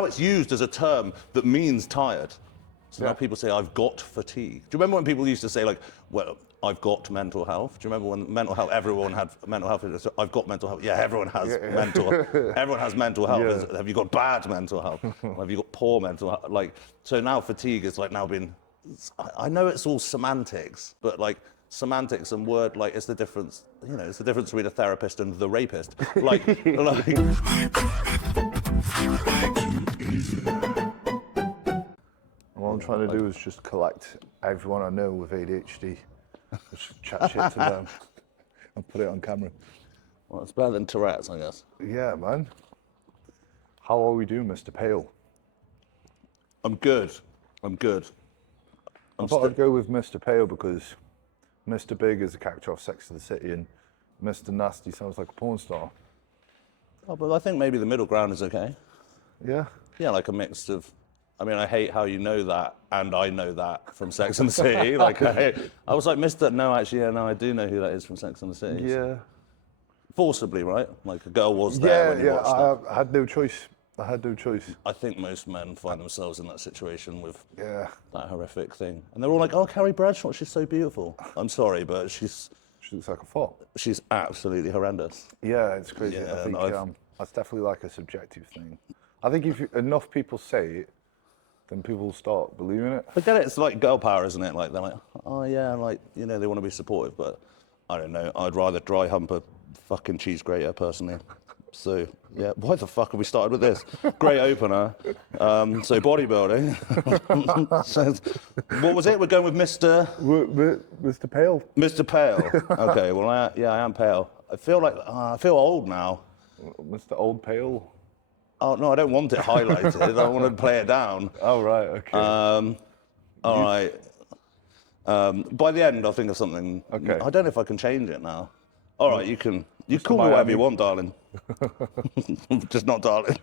now it's used as a term that means tired. So now people say, I've got fatigue. Do you remember when people used to say, like, well, I've got mental health? Do you remember when mental health, everyone had mental health? So I've got mental health. Yeah, everyone has mental health. Have you got bad mental health? Have you got poor mental health? Like, so now fatigue is like now been, I know it's all semantics, but like semantics and word, like it's the difference, you know, it's the difference between a therapist and the rapist. Like What I'm trying to do is just collect everyone I know with ADHD, just chat shit to them and put it on camera. Well, it's better than Tourette's, I guess. Yeah, man. How are we doing, Mr. Pale? I'm good. I thought I'd go with Mr. Pale because Mr. Big is a character of Sex and the City and Mr. Nasty sounds like a porn star. Oh, but I think maybe the middle ground is okay. Yeah? Yeah, like a mix of, I mean, I hate how you know that, and I know that from Sex and the City. Like, I was like, Mr. No, actually, yeah, no, I do know who that is from Sex and the City. Yeah. Forcibly, right? Like a girl was there when you watched that. I had no choice. I think most men find themselves in that situation with that horrific thing. And they're all like, oh, Carrie Bradshaw, she's so beautiful. I'm sorry, but she looks like a fop. She's absolutely horrendous. Yeah, it's crazy. Yeah, I think that's definitely like a subjective thing. I think if enough people say it, then people will start believing it. I get it, it's like girl power, isn't it? Like, they're like, oh yeah, like, you know, they want to be supportive, but I don't know, I'd rather dry hump a fucking cheese grater, personally. So, yeah, why the fuck have we started with this? Great opener. So, bodybuilding. So, what was it? We're going with Mr. Mr. Pale. Mr. Pale. Okay, well, I am pale. I feel like, I feel old now. Mr. Old Pale. Oh, no, I don't want it highlighted. I want to play it down. Oh, right, okay. All right. By the end, I'll think of something. Okay. I don't know if I can change it now. All right, you call me whatever you want, darling. Just not darling.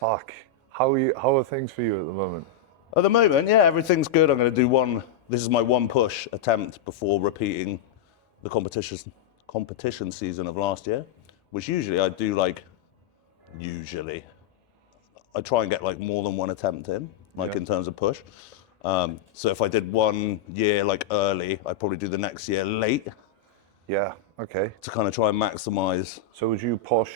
Fuck. How are things for you at the moment? At the moment, yeah, everything's good. I'm going to do this is my one push attempt before repeating the competition season of last year, which usually I do I try and get like more than one attempt in, in terms of push. So if I did 1 year like early, I'd probably do the next year late. Yeah, okay. To kind of try and maximize. So would you push?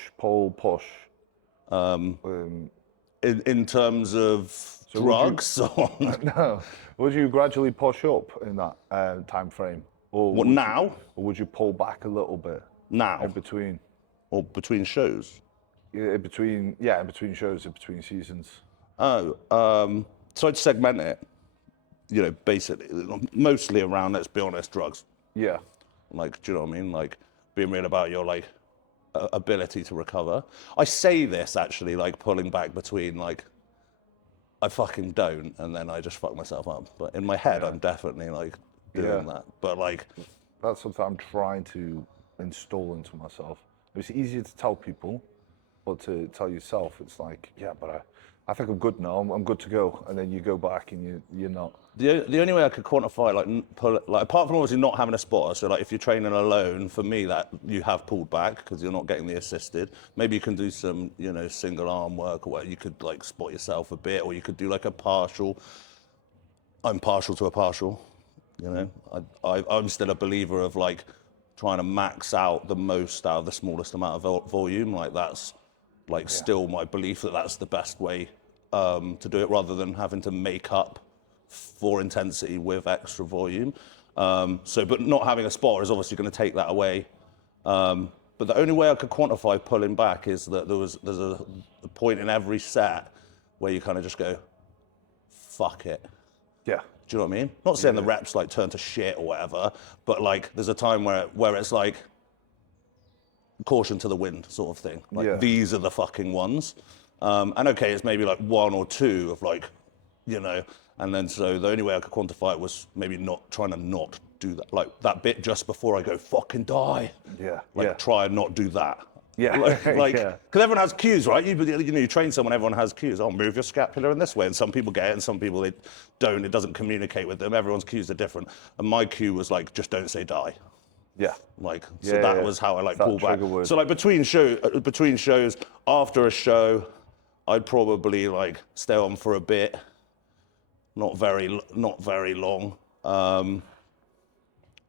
In terms of drugs? No. Would you gradually push up in that time frame? Or what, now? Or would you pull back a little bit? Now? In between? Or between shows? In between shows, in between seasons. Oh, so I'd segment it, you know, basically, mostly around, let's be honest, drugs. Yeah. Like, do you know what I mean? Like, being real about your, like, ability to recover. I say this, actually, like, pulling back between, like, I fucking don't, and then I just fuck myself up. But in my head, I'm definitely, like, doing that. But, like... That's something I'm trying to install into myself. It's easier to tell people, but to tell yourself, it's like, yeah, but I think I'm good now, I'm good to go. And then you go back and you're not. The only way I could quantify, apart from obviously not having a spotter, so like if you're training alone, for me that you have pulled back because you're not getting the assisted. Maybe you can do some, you know, single arm work or whatever. You could like spot yourself a bit, or you could do like a partial. I'm partial to a partial, you know. I'm still a believer of like trying to max out the most out of the smallest amount of volume. Like that's like still my belief that that's the best way to do it, rather than having to make up for intensity with extra volume. But not having a spotter is obviously going to take that away. But the only way I could quantify pulling back is that there's a point in every set where you kind of just go, fuck it. Yeah. Do you know what I mean? Not saying the reps like turn to shit or whatever, but like there's a time where it's like caution to the wind sort of thing. Like these are the fucking ones. And okay, it's maybe like 1 or 2 of like, you know, and then so the only way I could quantify it was maybe trying to not do that, like that bit just before I go fucking die. Yeah. Try and not do that. Yeah. Because everyone has cues, right? You know, you train someone, everyone has cues. Oh, move your scapula in this way, and some people get it, and some people they don't. It doesn't communicate with them. Everyone's cues are different, and my cue was like, just don't say die. Yeah. That was how I pulled back. So like between shows, after a show, I'd probably like stay on for a bit, not very long,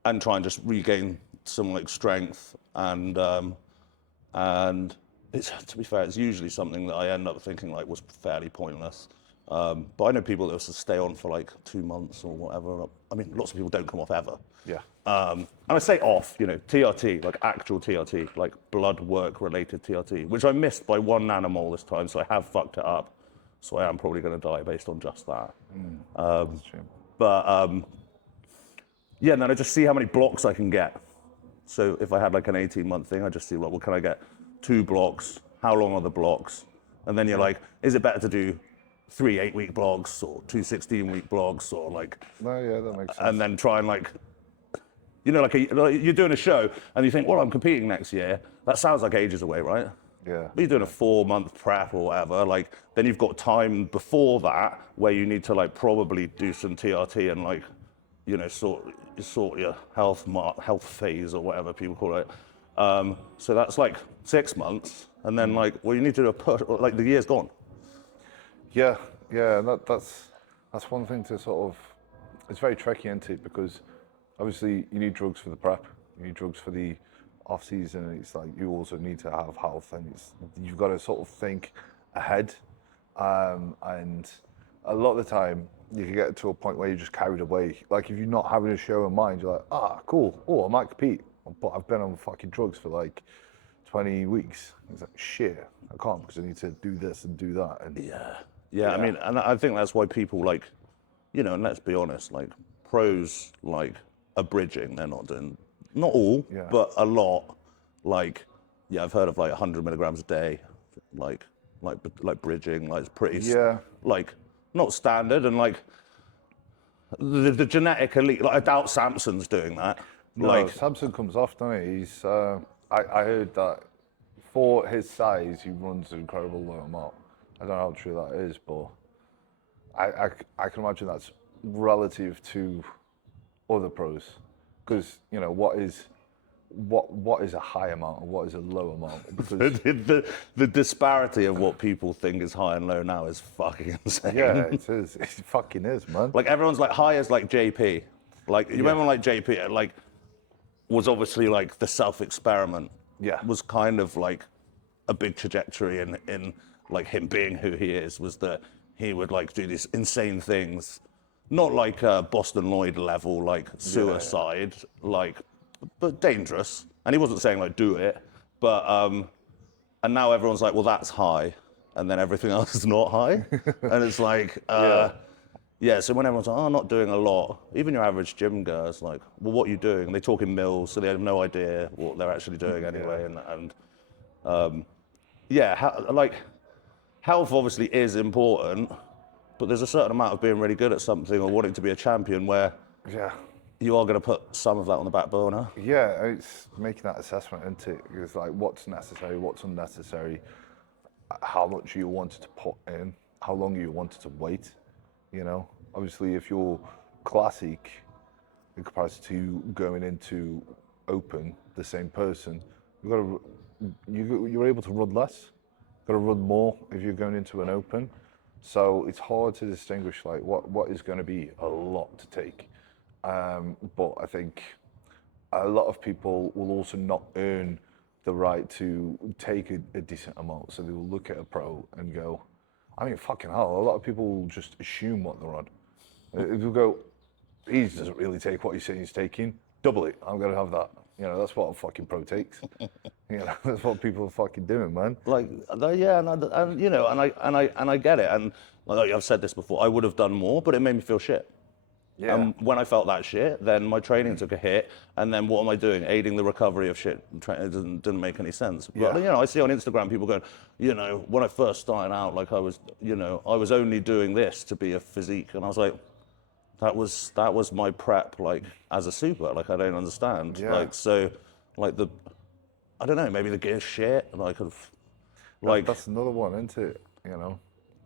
and try and just regain some like strength and it's, to be fair, it's usually something that I end up thinking like was fairly pointless. But I know people that will stay on for like 2 months or whatever. I mean, lots of people don't come off ever. Yeah. And I say off, you know, TRT, like actual TRT, like blood work related TRT, which I missed by 1 nanomole this time, so I have fucked it up. So I am probably going to die based on just that. That's true. But yeah, and then I just see how many blocks I can get. So if I had like an 18-month thing, I just see, like, well, can I get 2 blocks? How long are the blocks? And then you're like, is it better to do 3 8-week blocks or 2 16-week blocks or like? No, yeah, that makes sense. And then try and like, you know, like you're doing a show and you think, well, I'm competing next year. That sounds like ages away, right? Yeah. But you're doing a 4-month prep or whatever, like then you've got time before that where you need to like probably do some TRT and like, you know, sort your health phase or whatever people call it. So that's like 6 months, and then like, well, you need to do a push. Like the year's gone. Yeah, that's one thing to sort of. It's very tricky, isn't it? Because obviously you need drugs for the prep, you need drugs for the off season. It's like you also need to have health, and you've got to sort of think ahead. And a lot of the time, you can get to a point where you're just carried away. Like if you're not having a show in mind, you're like, cool. Oh, I might compete, but I've been on fucking drugs for like 20 weeks. It's like, shit, I can't because I need to do this and do that. And Yeah. I mean, and I think that's why people like, you know, and let's be honest, like pros like are bridging. They're not doing, not all, but a lot. Like, yeah, I've heard of like 100 milligrams a day, like bridging. Like it's pretty, like not standard, and like the genetic elite. Like I doubt Samson's doing that. No, like Samson comes off, doesn't he? He's. I heard that for his size, he runs an incredible low amount. I don't know how true that is, but I can imagine that's relative to other pros, because you know what is a high amount and what is a low amount. Because the disparity of what people think is high and low now is fucking insane. yeah, it is. It fucking is, man. Like everyone's like high as like JP. Like you remember like JP like was obviously like the self-experiment. Yeah. Was kind of like a big trajectory in like him being who he is, was that he would like do these insane things, not like Boston Lloyd level like suicide, like, but dangerous. And he wasn't saying like do it, but and now everyone's like, well, that's high, and then everything else is not high, and it's like yeah. So when everyone's like, oh, I'm not doing a lot, even your average gym goer is like, well, what are you doing? And they talk in mils, so they have no idea what they're actually doing anyway. And like health obviously is important, but there's a certain amount of being really good at something or wanting to be a champion where you are going to put some of that on the back burner. Yeah, it's making that assessment, isn't it? It's like what's necessary, what's unnecessary, how much you wanted to put in, how long you wanted to wait. You know, obviously, if you're classic in comparison to going into open, the same person, you're able to run less. You've got to run more if you're going into an open. So it's hard to distinguish like what is going to be a lot to take. But I think a lot of people will also not earn the right to take a decent amount. So they will look at a pro and go, I mean, fucking hell, a lot of people will just assume what they're on. They'll go, he doesn't really take what he's saying he's taking, double it, I'm going to have that. You know, that's what a fucking pro takes. You know, that's what people are fucking doing, man. Like, yeah, and you know, and I get it. And like I've said this before, I would have done more, but it made me feel shit. Yeah. And when I felt that shit, then my training took a hit, and then what am I doing? Aiding the recovery of shit. It didn't make any sense. But you know, I see on Instagram people going, you know, when I first started out, like I was only doing this to be a physique, and I was like, that was my prep, like as a super. Like I don't understand. Yeah. Like so, like I don't know, maybe the gear's shit, and I could have, like that's another one, isn't it? You know,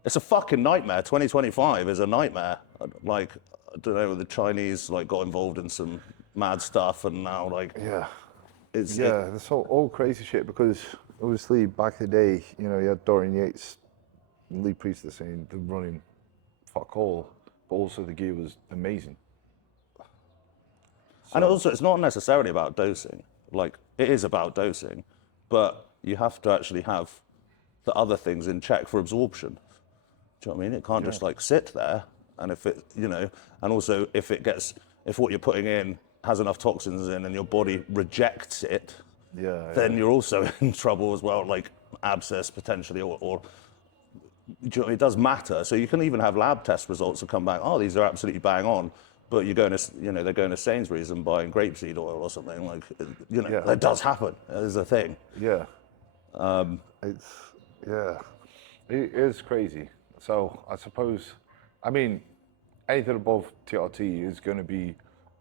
it's a fucking nightmare. 2025 is a nightmare. Like. I don't know, the Chinese like got involved in some mad stuff, and now like that's all crazy shit. Because obviously back in the day, you know, you had Dorian Yates Lee Priest is saying the running, fuck all, but also the gear was amazing. And also, it's not necessarily about dosing. Like, it is about dosing, but you have to actually have the other things in check for absorption. Do you know what I mean? It can't just like sit there, and if it, you know, and also if what you're putting in has enough toxins in and your body rejects it, then you're also in trouble as well, like abscess potentially, or do you know, it does matter. So you can even have lab test results that come back, oh, these are absolutely bang on, but you're going to, you know, they're going to Sainsbury's and buying grapeseed oil or something, like, you know, that does happen. That is a thing. Yeah. It is crazy. So I suppose, I mean, anything above TRT is going to be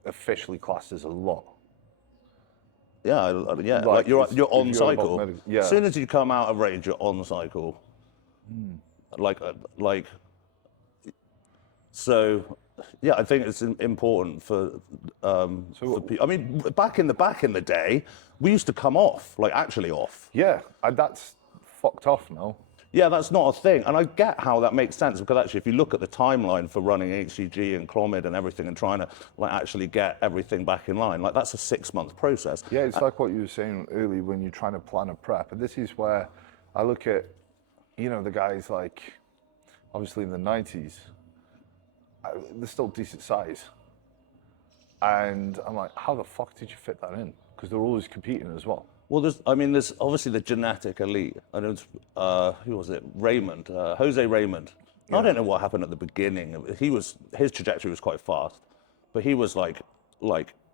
officially classed as a lot. Yeah, like you're on cycle. As soon as you come out of range, you're on cycle. So, yeah, I think it's important for people. I mean, back in the day, we used to come off, like actually off. Yeah, and that's fucked off now. Yeah, that's not a thing. And I get how that makes sense, because actually if you look at the timeline for running HCG and Clomid and everything and trying to like actually get everything back in line, like that's a 6-month process. Yeah, it's like what you were saying earlier when you're trying to plan a prep. And this is where I look at, you know, the guys like, obviously in the 90s, they're still decent size. And I'm like, how the fuck did you fit that in? Because they're always competing as well. Well, there's obviously the genetic elite. I don't, who was it? Raymond, Jose Raymond. Yeah. I don't know what happened at the beginning. His trajectory was quite fast, but he was like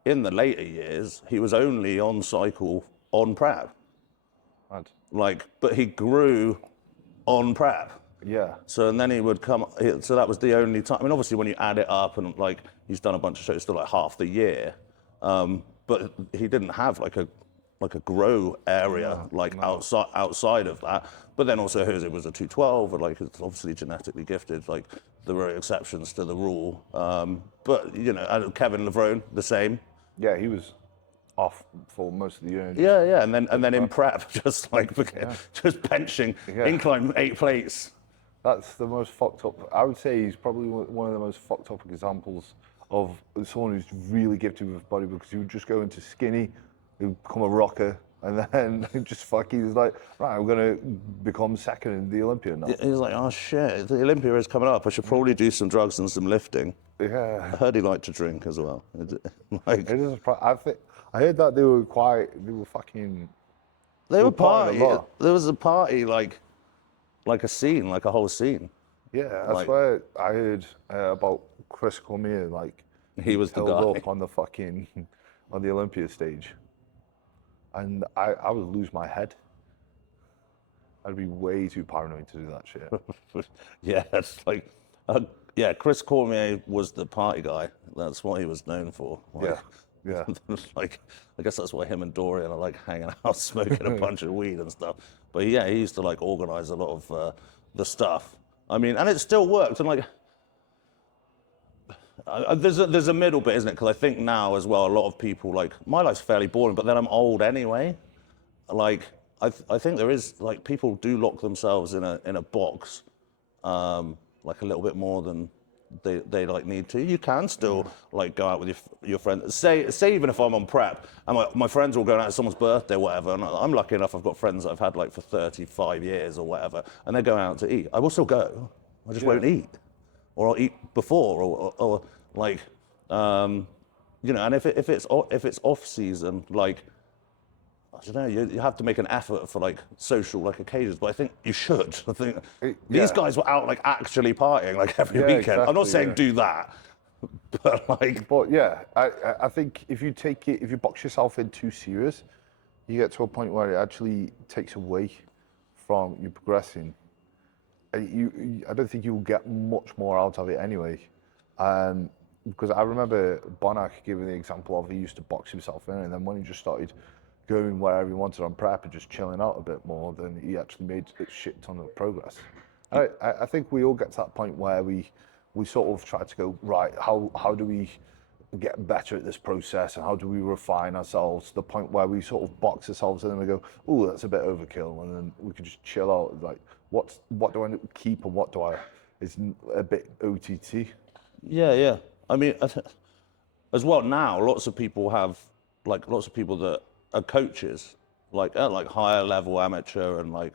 in the later years, he was only on cycle on prep. Right. Like, but he grew on prep. Yeah. So, and then he would come, so that was the only time. I mean, obviously when you add it up and like, he's done a bunch of shows still like half the year. But he didn't have like a grow area outside of that. But then also Jose was a 212, and like it's obviously genetically gifted. Like there were exceptions to the rule. But you know, and Kevin Levrone, the same. Yeah, he was off for most of the year. Yeah, and then in prep, just benching incline 8 plates. That's the most fucked up. I would say he's probably one of the most fucked up examples of someone who's really gifted with body, because he would just go into skinny, he would become a rocker, and then just he's like, right, I'm gonna become second in the Olympia now. He's like, oh shit, the Olympia is coming up. I should probably do some drugs and some lifting. Yeah. I heard he liked to drink as well. Like, I heard that they were fucking. They were partying. There was a party like a scene, like a whole scene. Yeah, that's where I heard about Chris Cormier, like he was the guy up on the Olympia stage, and I would lose my head. I'd be way too paranoid to do that shit. Yeah, it's like, Chris Cormier was the party guy. That's what he was known for. Like, yeah. Like, I guess that's why him and Dorian are like hanging out, smoking a bunch of weed and stuff. But yeah, he used to like organize a lot of the stuff. I mean, and it still worked. And like, there's a middle bit, isn't it? Because I think now as well, a lot of people like, my life's fairly boring, but then I'm old anyway. Like, I think there is like, people do lock themselves in a box, like a little bit more than they like need to. You can still like go out with your friends. Say even if I'm on prep and my friends are all going out to someone's birthday or whatever, and I'm lucky enough I've got friends that I've had like for 35 years or whatever, and they're going out to eat. I will still go. I just won't eat, or I'll eat before, or like, you know. And if it's off season, like, I don't know, you have to make an effort for like social like occasions, but I think you should. I think these guys were out like actually partying like every weekend. Exactly, I'm not saying do that, but like. But yeah, I think if you box yourself in too serious, you get to a point where it actually takes away from you progressing. I don't think you'll get much more out of it anyway. Because I remember Bonac giving the example of he used to box himself in, and then when he just started going wherever he wanted on prep and just chilling out a bit more, then he actually made a shit ton of progress. I think we all get to that point where we sort of try to go, right, how do we get better at this process, and how do we refine ourselves to the point where we sort of box ourselves in and we go, oh, that's a bit overkill, and then we can just chill out, like what do I keep and what do I is a bit OTT. Yeah. I mean, as well now, lots of people that are coaches, like higher level amateur and like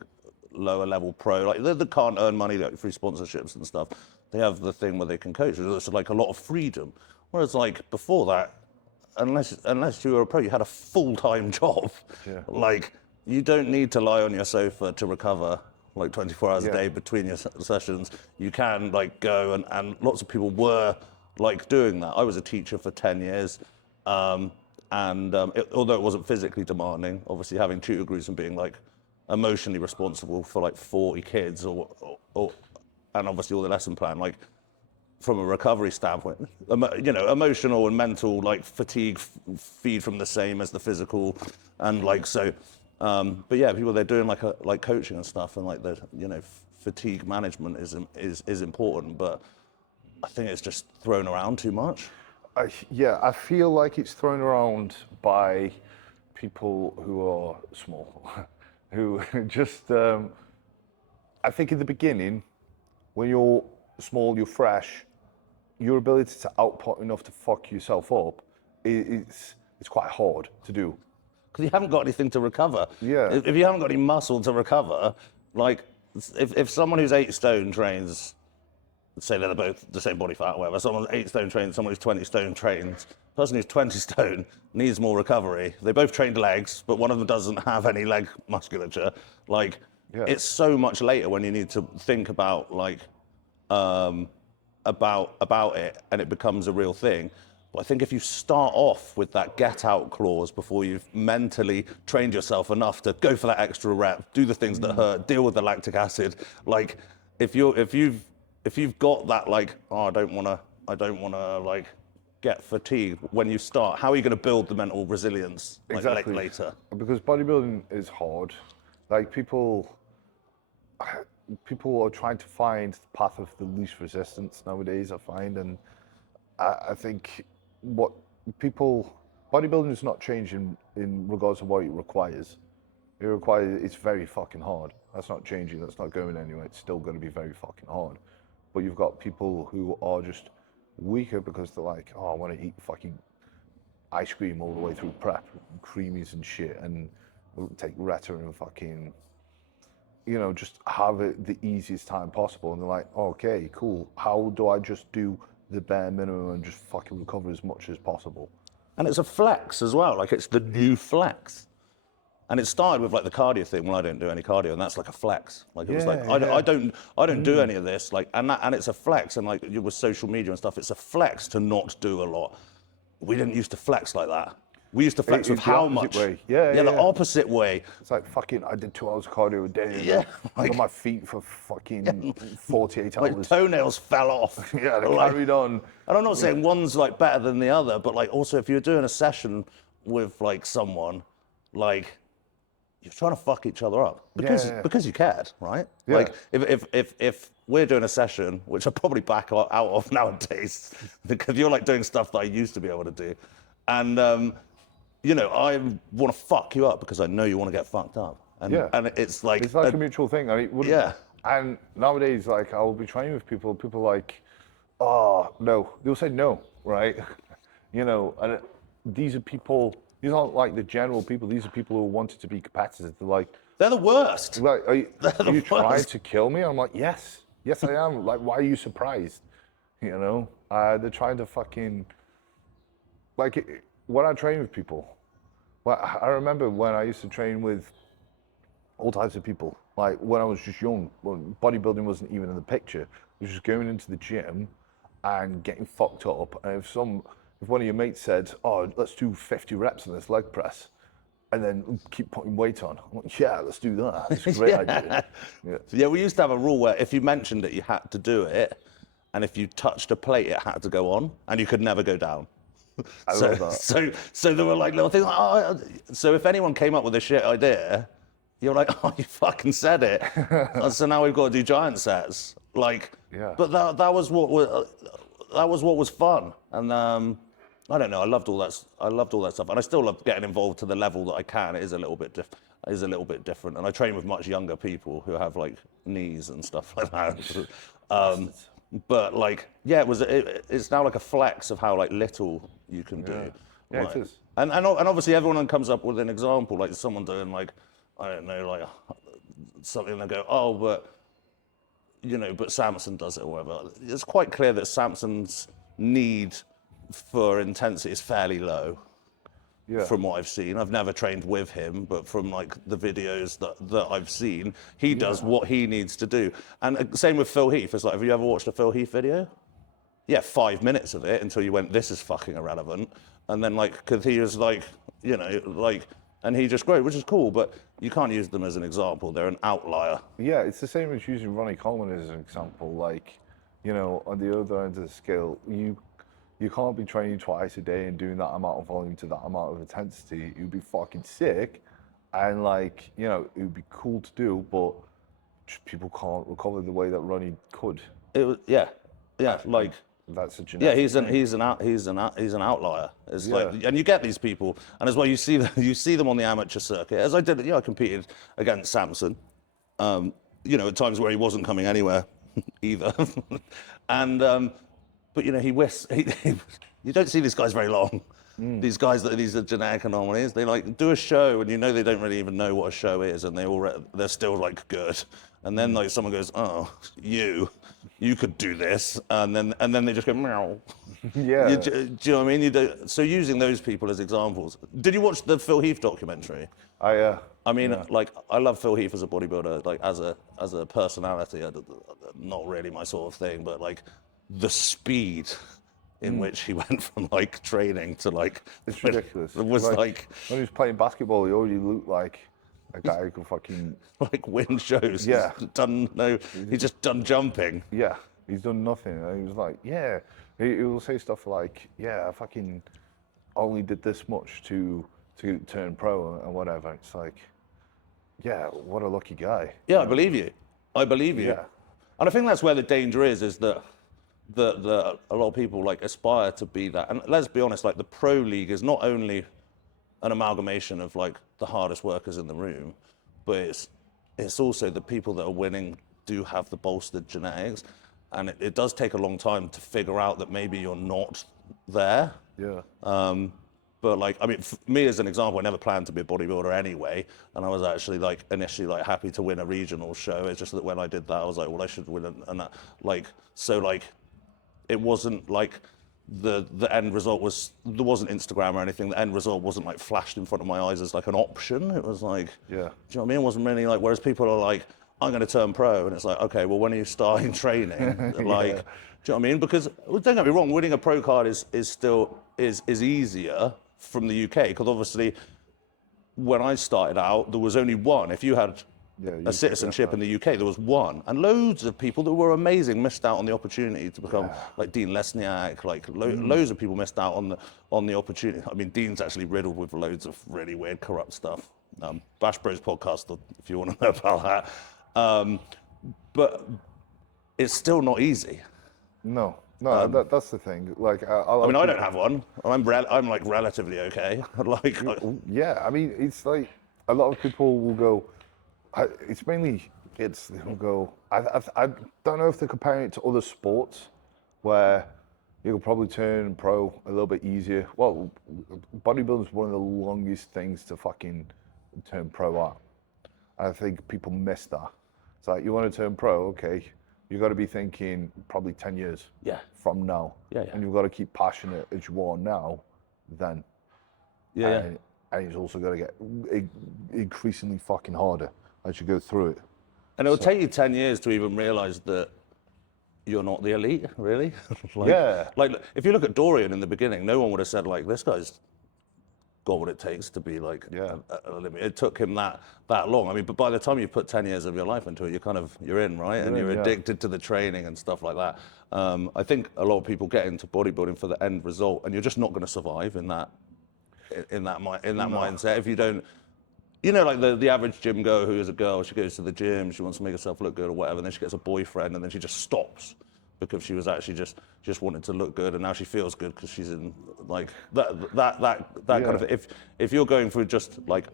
lower level pro, like they can't earn money like through sponsorships and stuff. They have the thing where they can coach. It's like a lot of freedom. Whereas like before that, unless you were a pro, you had a full-time job. Yeah. Like you don't need to lie on your sofa to recover like 24 hours a day between your sessions. You can like go and lots of people were like doing that. I was a teacher for 10 years. Although it wasn't physically demanding, obviously having tutor groups and being like emotionally responsible for like 40 kids and obviously all the lesson plan, like from a recovery standpoint, emotional and mental like fatigue feed from the same as the physical, and like so. But yeah, people they're doing like coaching and stuff, and like the fatigue management is important, but I think it's just thrown around too much. I feel like it's thrown around by people who are small, who just. I think in the beginning, when you're small, you're fresh, your ability to output enough to fuck yourself up, it's quite hard to do. Because you haven't got anything to recover. Yeah. If you haven't got any muscle to recover, like if someone who's 8 stone trains, say they're both the same body fat or whatever, someone's 8 stone trains, someone who's 20 stone trains, the person who's 20 stone needs more recovery. They both trained legs, but one of them doesn't have any leg musculature. Like, it's so much later when you need to think about like, about it, and it becomes a real thing. But I think if you start off with that get out clause before you've mentally trained yourself enough to go for that extra rep, do the things that hurt, deal with the lactic acid, like if you've got that like, oh, I don't wanna like get fatigued when you start, how are you gonna build the mental resilience like Exactly. later? Because bodybuilding is hard. Like people are trying to find the path of the least resistance nowadays, I find, and I think bodybuilding is not changing in regards to what it requires. It's very fucking hard. That's not changing, that's not going anywhere. It's still going to be very fucking hard. But you've got people who are just weaker because they're like, oh, I want to eat fucking ice cream all the way through prep, creamies and shit, and take Retta and fucking, just have it the easiest time possible. And they're like, okay, cool. How do I just do the bare minimum and just fucking recover as much as possible? And it's a flex as well. Like it's the new flex. And it started with like the cardio thing. Well, I don't do any cardio, and that's like a flex. Like it was like I don't do any of this. Like and it's a flex. And like with social media and stuff, it's a flex to not do a lot. We didn't used to flex like that. We used to flex with how much. Way. The opposite way. It's like fucking, I did 2 hours cardio a day. Yeah. I got my feet for fucking 48 hours. My toenails fell off. Yeah, they carried on. And I'm not saying one's like better than the other, but like also if you're doing a session with like someone, like you're trying to fuck each other up because you cared, right? Yeah. Like if we're doing a session, which I probably back out of nowadays, because you're like doing stuff that I used to be able to do, and I want to fuck you up because I know you want to get fucked up, and it's like a mutual thing. And nowadays, like I will be training with people like, oh no, they'll say no, right? And these are people. These aren't like the general people. These are people who wanted to be competitive. They're the worst. Like, are you trying to kill me? I'm like, yes, I am. Like, why are you surprised? They're trying to fucking, like, when I train with people, well, I remember when I used to train with all types of people. Like when I was just young, when bodybuilding wasn't even in the picture, I was just going into the gym and getting fucked up. And if one of your mates said, oh, let's do 50 reps on this leg press and then keep putting weight on, I'm like, yeah, let's do that. It's a great idea. Yeah, we used to have a rule where if you mentioned it, you had to do it. And if you touched a plate, it had to go on and you could never go down. I love that. So there were like little things like, oh, so if anyone came up with a shit idea, you're like, oh, you fucking said it. So now we've got to do giant sets. Like, but that was what was fun. And I don't know. I loved all that stuff, and I still love getting involved to the level that I can. It is a little bit is a little bit different. And I train with much younger people who have like knees and stuff like that. But like, yeah, it's now like a flex of how like little you can do. Yeah, Like, it is. and obviously everyone comes up with an example, like someone doing like, I don't know, like something, and they go, oh, but but Samson does it or whatever. It's quite clear that Samson's need for intensity is fairly low. Yeah. From what I've seen. I've never trained with him, but from like the videos that I've seen, he does what he needs to do. And same with Phil Heath. It's like, have you ever watched a Phil Heath video? Yeah, 5 minutes of it until you went, this is fucking irrelevant. And then like, because he was like, and he just grew, which is cool, but you can't use them as an example. They're an outlier. Yeah, it's the same as using Ronnie Coleman as an example. Like, on the other end of the scale, you can't be training twice a day and doing that amount of volume to that amount of intensity. You'd be fucking sick, and like, it would be cool to do, but just people can't recover the way that Ronnie could. Like that's a genetic he's an outlier. It's like, and you get these people, and as well you see them on the amateur circuit. As I did, I competed against Samson, at times where he wasn't coming anywhere either, and. But you don't see these guys very long. These guys these are genetic anomalies. They like do a show, and they don't really even know what a show is, and they're still like good. And then like someone goes, oh, you could do this, and then they just go meow. Yeah. Do you know what I mean? So using those people as examples. Did you watch the Phil Heath documentary? I mean, like I love Phil Heath as a bodybuilder, like as a personality. Not really my sort of thing, but like. The speed in which he went from like training to like it's ridiculous. It was like when he was playing basketball, he already looked like a guy who could fucking like win shows. Yeah, he's just done jumping. Yeah, he's done nothing. And he was like, he will say stuff like, I fucking only did this much to turn pro and whatever. It's like, what a lucky guy. Yeah, I believe you. Yeah. And I think that's where the danger is that. That a lot of people like aspire to be that, and let's be honest, like the pro league is not only an amalgamation of like the hardest workers in the room, but it's also the people that are winning do have the bolstered genetics, and it does take a long time to figure out that maybe you're not there. Yeah. But like, I mean, for me as an example, I never planned to be a bodybuilder anyway, and I was actually like initially like happy to win a regional show. It's just that when I did that, I was like, well, I should win, and that, like, so like. It wasn't like the end result was, there wasn't Instagram or anything. The end result wasn't like flashed in front of my eyes as like an option. It was like, do you know what I mean? It wasn't really like, whereas people are like, I'm going to turn pro. And it's like, okay, well, when are you starting training? Like, do you know what I mean? Because don't get me wrong, winning a pro card is still easier from the UK. Because obviously when I started out, there was only one. If you had a citizenship in the UK, there was one, and loads of people that were amazing missed out on the opportunity to become like Dean Lesniak. Like loads of people missed out on the opportunity. I mean, Dean's actually riddled with loads of really weird, corrupt stuff. Bash Bros podcast, if you want to know about that. But it's still not easy. No, that's the thing. Like, I mean, I don't have one. I'm like relatively okay. like, yeah, I mean, it's like a lot of people will go. It's mainly kids who go. I don't know if they're comparing it to other sports where you could probably turn pro a little bit easier. Well, bodybuilding is one of the longest things to fucking turn pro at. I think people miss that. It's like, you want to turn pro, okay, you got to be thinking probably 10 years from now. And you've got to keep passionate as you are now, then. And it's also got to get increasingly fucking harder as you go through it. And it'll take you 10 years to even realise that you're not the elite, really. Like, if you look at Dorian in the beginning, no one would have said, like, this guy's got what it takes to be, like, a limit. It took him that long. I mean, but by the time you put 10 years of your life into it, you're in, right? And you're addicted to the training and stuff like that. I think a lot of people get into bodybuilding for the end result, and you're just not going to survive in that mindset if you don't. Like the average gym goer who is a girl, she goes to the gym, she wants to make herself look good or whatever, and then she gets a boyfriend, and then she just stops because she was actually just wanted to look good, and now she feels good because she's in like that kind of. If you're going through just like,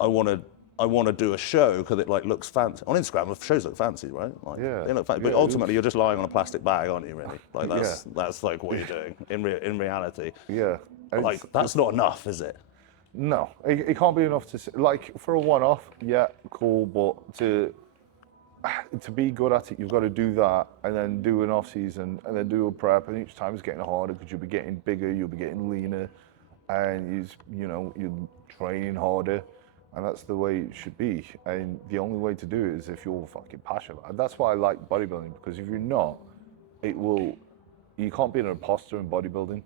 I want to I want to do a show because it like looks fancy. On Instagram, the shows look fancy, right? Like, Yeah. they look fancy. Yeah, But ultimately, you're just lying on a plastic bag, aren't you? Really? Like Yeah. that's like what you're doing in reality. Yeah. Like that's not enough, is it? No, it can't be enough to like for a one-off. Yeah, cool, but to be good at it, you've got to do that, and then do an off-season, and then do a prep, and each time it's getting harder because you'll be getting bigger, you'll be getting leaner, and you're training harder, and that's the way it should be. And the only way to do it is if you're fucking passionate. And that's why I like bodybuilding, because if you're not, you can't be an imposter in bodybuilding.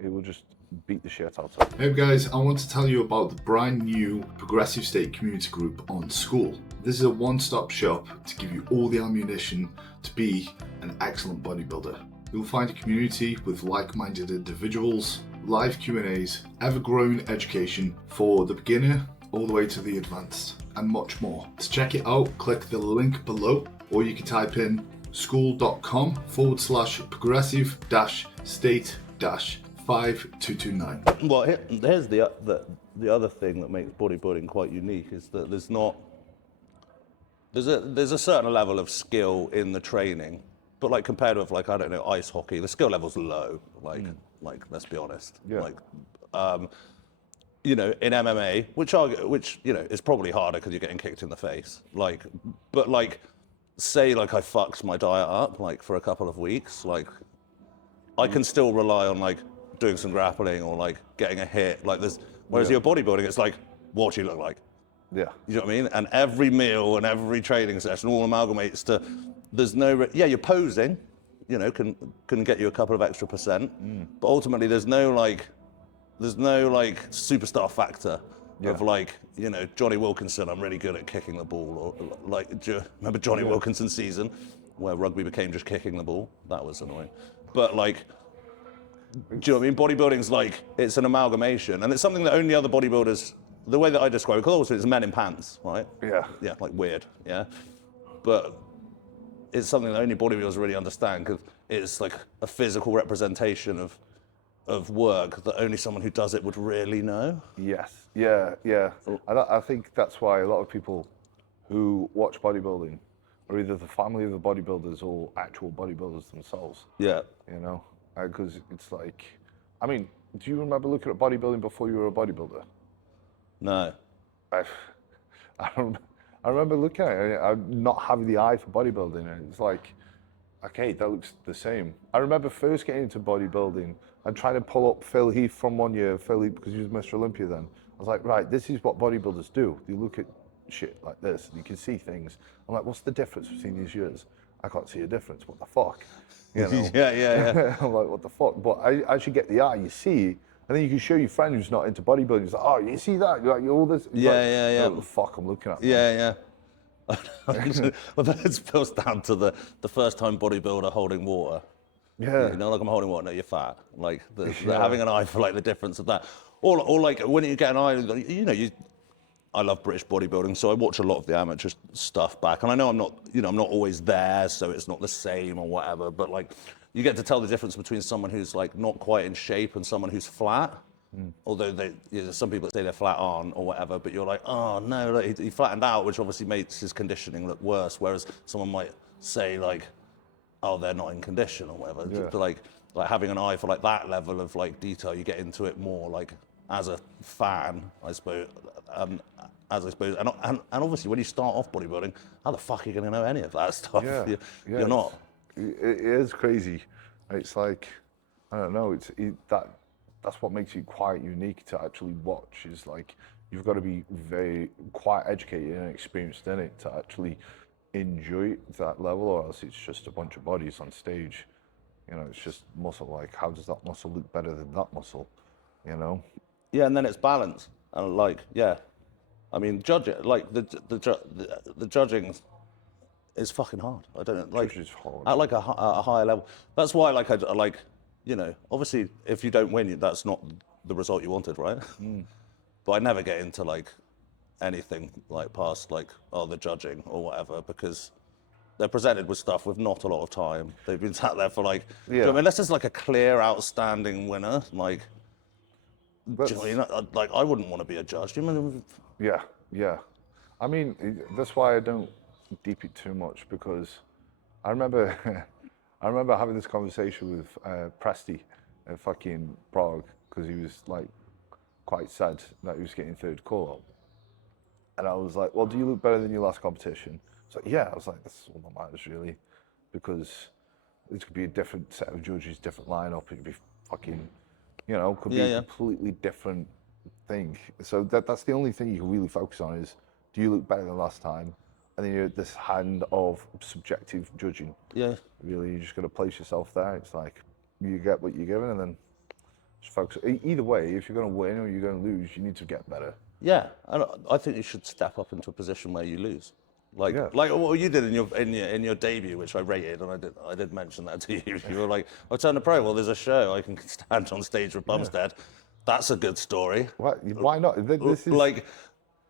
It will just beat the shit out of you. Hey guys, I want to tell you about the brand new Progressive State community group on School. This is a one-stop shop to give you all the ammunition to be an excellent bodybuilder. You'll find a community with like-minded individuals, live Q&As, ever-growing education for the beginner all the way to the advanced, and much more. To check it out, click the link below, or you can type in school.com/progressive-state-5229. Well, here's the other thing that makes bodybuilding quite unique is that there's a certain level of skill in the training, but like compared with like I don't know ice hockey, the skill level's low. Like let's be honest. Yeah. Like in MMA, which is probably harder because you're getting kicked in the face. Like, but like say like I fucked my diet up like for a couple of weeks, like I can still rely on like doing some grappling or like getting a hit. Like whereas you're bodybuilding, it's like what do you look like? Yeah. You know what I mean? And every meal and every training session all amalgamates to, there's no, you're posing, can get you a couple of extra %, but ultimately there's no superstar factor of like, Johnny Wilkinson, I'm really good at kicking the ball, or like, do you remember Johnny Wilkinson's season where rugby became just kicking the ball? That was annoying. But like, do you know what I mean? Bodybuilding's like, it's an amalgamation, and it's something that only other bodybuilders, the way that I describe it, because also it's men in pants, right? Yeah. Yeah, like weird, yeah? But it's something that only bodybuilders really understand, because it's like a physical representation of work that only someone who does it would really know. Yes. Yeah. And I think that's why a lot of people who watch bodybuilding are either the family of the bodybuilders or actual bodybuilders themselves. Yeah. Because it's like, I mean, do you remember looking at bodybuilding before you were a bodybuilder? No. I remember looking at it and not having the eye for bodybuilding, and it's like, okay, that looks the same. I remember first getting into bodybuilding and trying to pull up Phil Heath from one year, because he was Mr. Olympia then. I was like, right, this is what bodybuilders do. They look at shit like this, and you can see things. I'm like, what's the difference between these years? I can't see a difference. What the fuck? Yeah. I'm like, what the fuck? But I actually get the eye. You see, and then you can show your friend who's not into bodybuilding. He's like, oh, you see that? You're like, all this. Yeah. What the fuck I'm looking at? Yeah. Well, that spills down to the first time bodybuilder holding water. Yeah. Like I'm holding water, no, you're fat. Like having an eye for like the difference of that. Or like when you get an eye, I love British bodybuilding, so I watch a lot of the amateur stuff back. And I know I'm not always there, so it's not the same or whatever, but like you get to tell the difference between someone who's like not quite in shape and someone who's flat. Although some people say they're flat on or whatever, but you're like, oh no, like, he flattened out, which obviously makes his conditioning look worse. Whereas someone might say like, oh, they're not in condition or whatever. Yeah. But like having an eye for like that level of like detail, you get into it more like as a fan, I suppose. And obviously when you start off bodybuilding, how the fuck are you going to know any of that stuff? Yeah. You're not. It is crazy. It's like, I don't know. That's what makes you quite unique to actually watch. Is like you've got to be very quite educated and experienced in it to actually enjoy it to that level, or else it's just a bunch of bodies on stage. It's just muscle. Like, how does that muscle look better than that muscle? Yeah, and then it's balance, and like, yeah, I mean, judge it. Like the judging is fucking hard. I don't know, like It's hard. at like a higher level. That's why, like, I like, obviously, if you don't win, that's not the result you wanted, right? But I never get into like anything like past like the judging or whatever, because they're presented with stuff with not a lot of time. They've been sat there for like, do you know what I mean? Unless there's like a clear, outstanding winner, like. Do you know what I mean? Like, I wouldn't want to be a judge. Do you mean? Yeah. I mean, that's why I don't deep it too much, because I remember, I remember having this conversation with Presti in fucking Prague, because he was like quite sad that he was getting third call up. And I was like, well, do you look better than your last competition? It's like, yeah. I was like, that's all that matters really, because it could be a different set of judges, different lineup. It could be fucking, you know, could be a completely different thing. So that's the only thing you can really focus on is, do you look better than last time? And then you're at this hand of subjective judging. Yeah. Really, you just got to place yourself there. It's like, you get what you're given, and then just focus. Either way, if you're going to win or you're going to lose, you need to get better. Yeah, and I think you should step up into a position where you lose. Like what you did in your debut, which I rated, and I did mention that to you. You were like, I turned to pro. Well, there's a show I can stand on stage with Bumstead. That's a good story. Why not? This is like,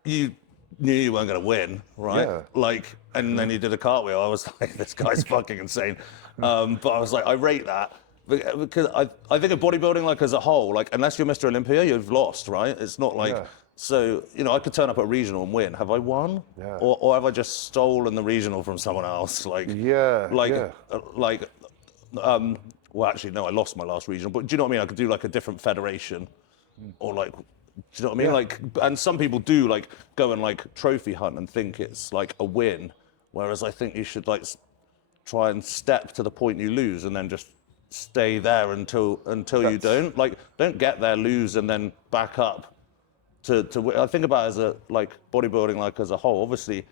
you knew you weren't going to win, right? Yeah. Like, and then you did a cartwheel. I was like, this guy's fucking insane. But I was like, I rate that because I think of bodybuilding, like as a whole, like unless you're Mr. Olympia, you've lost, right? It's not like. Yeah. So, you know, I could turn up at regional and win. Have I won? Yeah. Or have I just stolen the regional from someone else? Like, well, actually, no, I lost my last regional. But do you know what I mean? I could do like a different federation, or like, do you know what I mean? Yeah. Like, and some people do like go and like trophy hunt and think it's like a win, whereas I think you should like try and step to the point you lose and then just stay there until you don't. Like, don't get there, lose, and then back up. I think about it as a like bodybuilding, like as a whole. Obviously,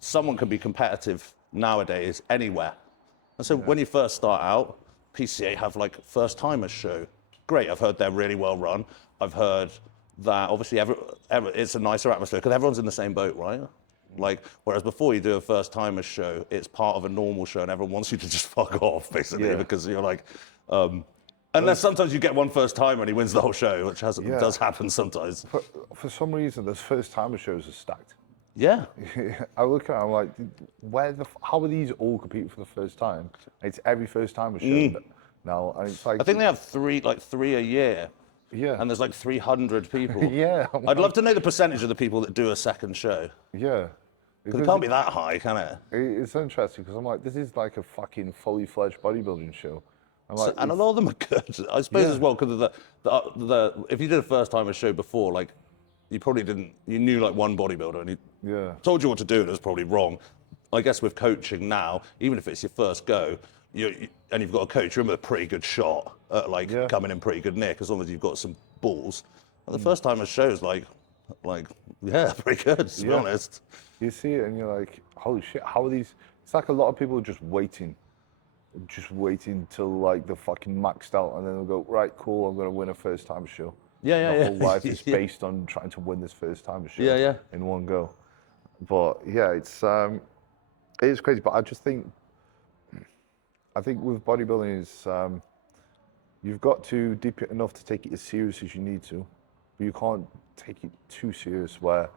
someone can be competitive nowadays anywhere, and so when you first start out, PCA have like first timers show. Great, I've heard they're really well run. I've heard that obviously it's a nicer atmosphere because everyone's in the same boat, right? Like, whereas before you do a first timers show, it's part of a normal show, and everyone wants you to just fuck off basically because you're like. Unless sometimes you get one first timer and he wins the whole show, which does happen sometimes. For some reason, those first timer shows are stacked. Yeah. I look at it, I'm like, how are these all competing for the first time? It's every first timer show now, and it's like. I think they have three a year. Yeah. And there's like 300 people. Yeah. I'd love to know the percentage of the people that do a second show. Yeah. Because it can't be that high, can it? It's interesting because I'm like, this is like a fucking fully fledged bodybuilding show. Like, and a lot of them are good, I suppose, as well, because if you did a first timer show before, like, you probably you knew like one bodybuilder and he told you what to do and it was probably wrong. I guess with coaching now, even if it's your first go, and you've got a coach, you're in with a pretty good shot at like coming in pretty good nick, as long as you've got some balls. And the first timer shows like, pretty good, to be honest. You see it and you're like, holy shit, how are these? It's like a lot of people are just waiting till like they're fucking maxed out, and then they'll go, right, cool, I'm gonna win a first time show. My whole life is based on trying to win this first time show in one go. But it is crazy. But I think with bodybuilding is you've got to dip it enough to take it as serious as you need to, but you can't take it too serious where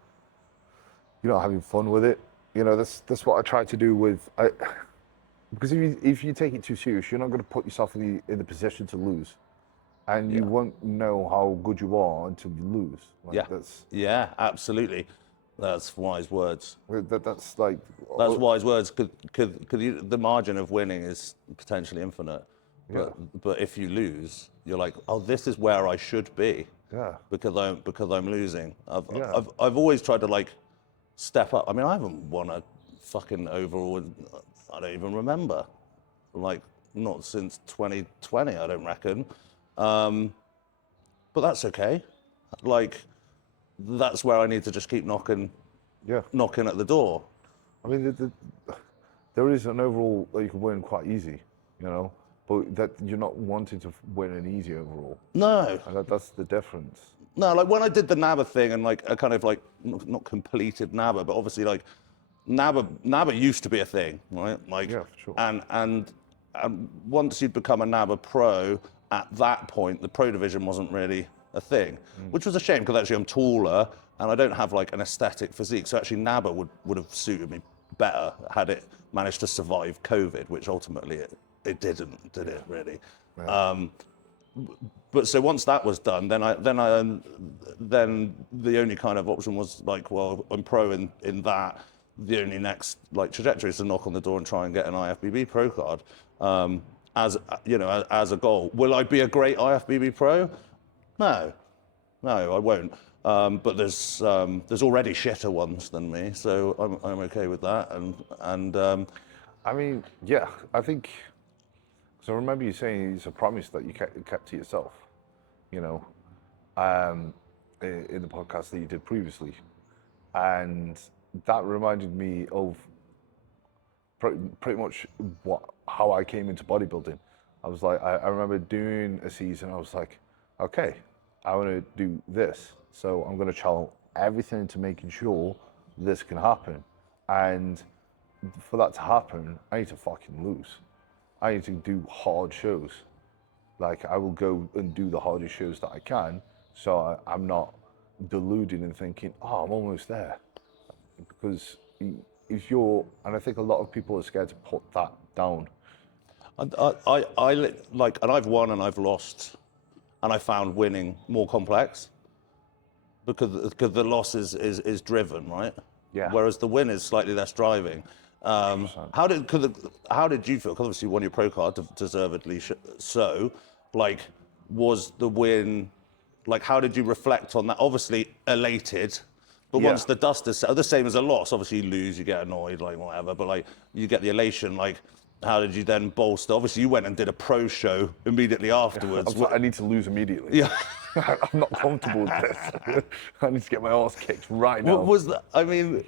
you're not having fun with it. You know, that's what I try to do with. Because if you take it too serious, you're not going to put yourself in the position to lose, and you won't know how good you are until you lose. Like, Absolutely. That's wise words. That's wise words. Because the margin of winning is potentially infinite. But if you lose, you're like, oh, this is where I should be. Yeah. Because I'm losing. I've always tried to like step up. I mean, I haven't won a fucking overall. I don't even remember, like not since 2020, I don't reckon. But that's okay. Like, that's where I need to just keep knocking at the door. I mean, there is an overall that you can win quite easy, you know, but that you're not wanting to win an easy overall. No. And that's the difference. No, like when I did the NABA thing and like I kind of like not completed NABA, but obviously like. NABA used to be a thing, right? Like, for sure. And once you'd become a NABA pro, at that point, the pro division wasn't really a thing, which was a shame because actually I'm taller and I don't have like an aesthetic physique. So actually NABA would have suited me better had it managed to survive COVID, which ultimately it didn't, did it really? but so once that was done, then the only kind of option was like, well, I'm pro in that. The only next like trajectory is to knock on the door and try and get an IFBB pro card. As you know, as a goal. Will I be a great IFBB pro? No, I won't. But there's already shitter ones than me, so I'm okay with that. And I mean, yeah, I think, because I remember you saying it's a promise that you kept to yourself, you know, in the podcast that you did previously. And that reminded me of pretty much how I came into bodybuilding. I was like, I remember doing a season, I was like, okay, I want to do this. So I'm going to channel everything into making sure this can happen. And for that to happen, I need to fucking lose. I need to do hard shows. Like, I will go and do the hardest shows that I can, so I'm not deluded and thinking, oh, I'm almost there. Because if you're, and I think a lot of people are scared to put that down. I like, and I've won and I've lost, and I found winning more complex because the loss is driven, right? Yeah. Whereas the win is slightly less driving. How did you feel? Because obviously you won your pro card, deservedly so. Like, was the win, like, how did you reflect on that? Obviously elated, but Yeah. once the dust is settled, the same as a loss. Obviously you lose, you get annoyed, like whatever, but like you get the elation. Like, how did you then bolster? Obviously you went and did a pro show immediately afterwards. I was like, I need to lose immediately. Yeah. I'm not comfortable with this. I need to get my arse kicked right now. Was that, I mean,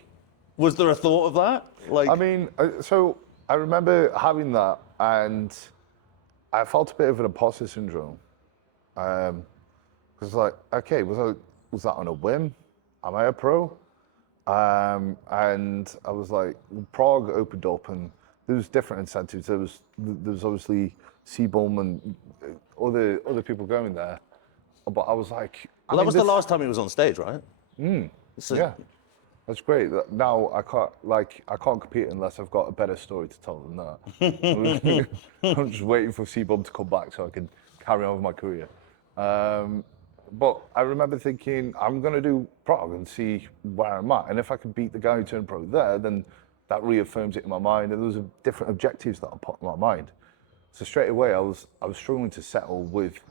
was there a thought of that? Like, I mean, so I remember having that, and I felt a bit of an imposter syndrome. Because like, okay, was that on a whim? Am I a pro? And I was like, Prague opened up, and there was different incentives. There was obviously Seabohm and other people going there, but I was like, well, that was the last time he was on stage, right? So, yeah. That's great. Now I can't compete unless I've got a better story to tell than that. I'm just waiting for Seabohm to come back so I can carry on with my career. But I remember thinking, I'm going to do Prague and see where I'm at. And if I can beat the guy who turned pro there, then that reaffirms it in my mind. And there was different objectives that I put in my mind. So straight away, I was struggling to settle with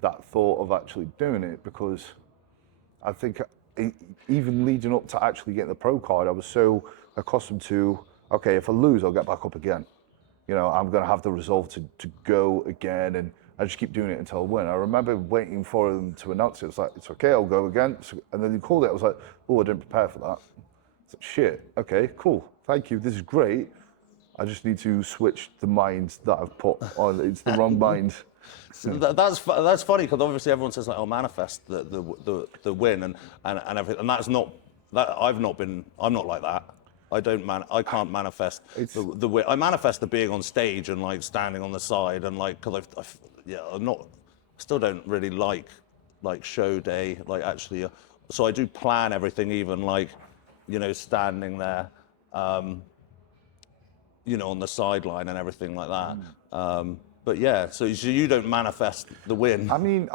that thought of actually doing it, because I think even leading up to actually getting the pro card, I was so accustomed to, okay, if I lose, I'll get back up again. You know, I'm going to have the resolve to go again, and I just keep doing it until I win. I remember waiting for them to announce it. It's like, it's okay, I'll go again. And then they called it. I was like, oh, I didn't prepare for that. It's like, shit, okay, cool, thank you, this is great. I just need to switch the mind that I've put on. It's the wrong mind. So that's funny, because obviously everyone says like, "I'll manifest the win," and everything, and that's not that. I'm not like that. I can't manifest the win. I manifest the being on stage and like standing on the side, and like, because still don't really like show day, like actually. So I do plan everything, even like, you know, standing there, you know, on the sideline and everything like that. But yeah, so you don't manifest the win. I mean,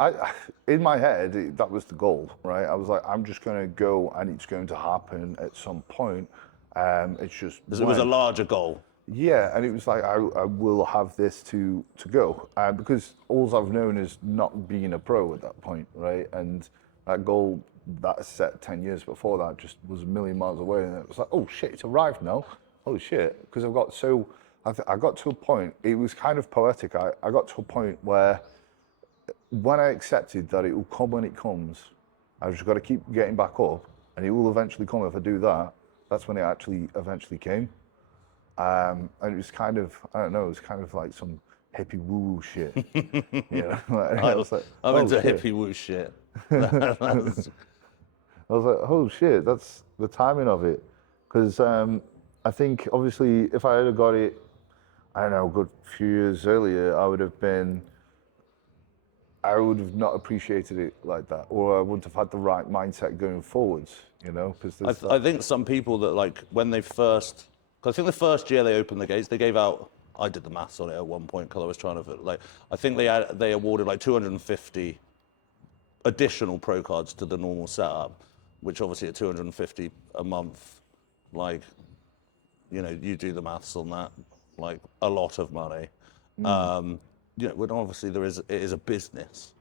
in my head, that was the goal, right? I was like, I'm just going to go, and it's going to happen at some point. It's just It was a larger goal. Yeah, and it was like, I will have this to go, because all I've known is not being a pro at that point, right? And that goal that I set 10 years before that just was a million miles away, and it was like, oh shit, it's arrived now. Holy shit, because I got to a point, it was kind of poetic. I got to a point where when I accepted that it will come when it comes, I just got to keep getting back up, and it will eventually come if I do that. That's when it actually eventually came. And it was kind of, I don't know, it was kind of like some hippie woo shit. You know? I was like, I'm into hippie woo shit. I was like, oh shit, that's the timing of it. Because I think obviously if I had got it, I don't know, a good few years earlier, I would have not appreciated it like that, or I wouldn't have had the right mindset going forwards, you know? Because I think some people that like, when they first, because I think the first year they opened the gates, they gave out I did the maths on it at one point because I was trying to like. I think they awarded like 250 additional pro cards to the normal setup, which obviously at 250 a month, like, you know, you do the maths on that, like a lot of money. You know, when obviously it is a business,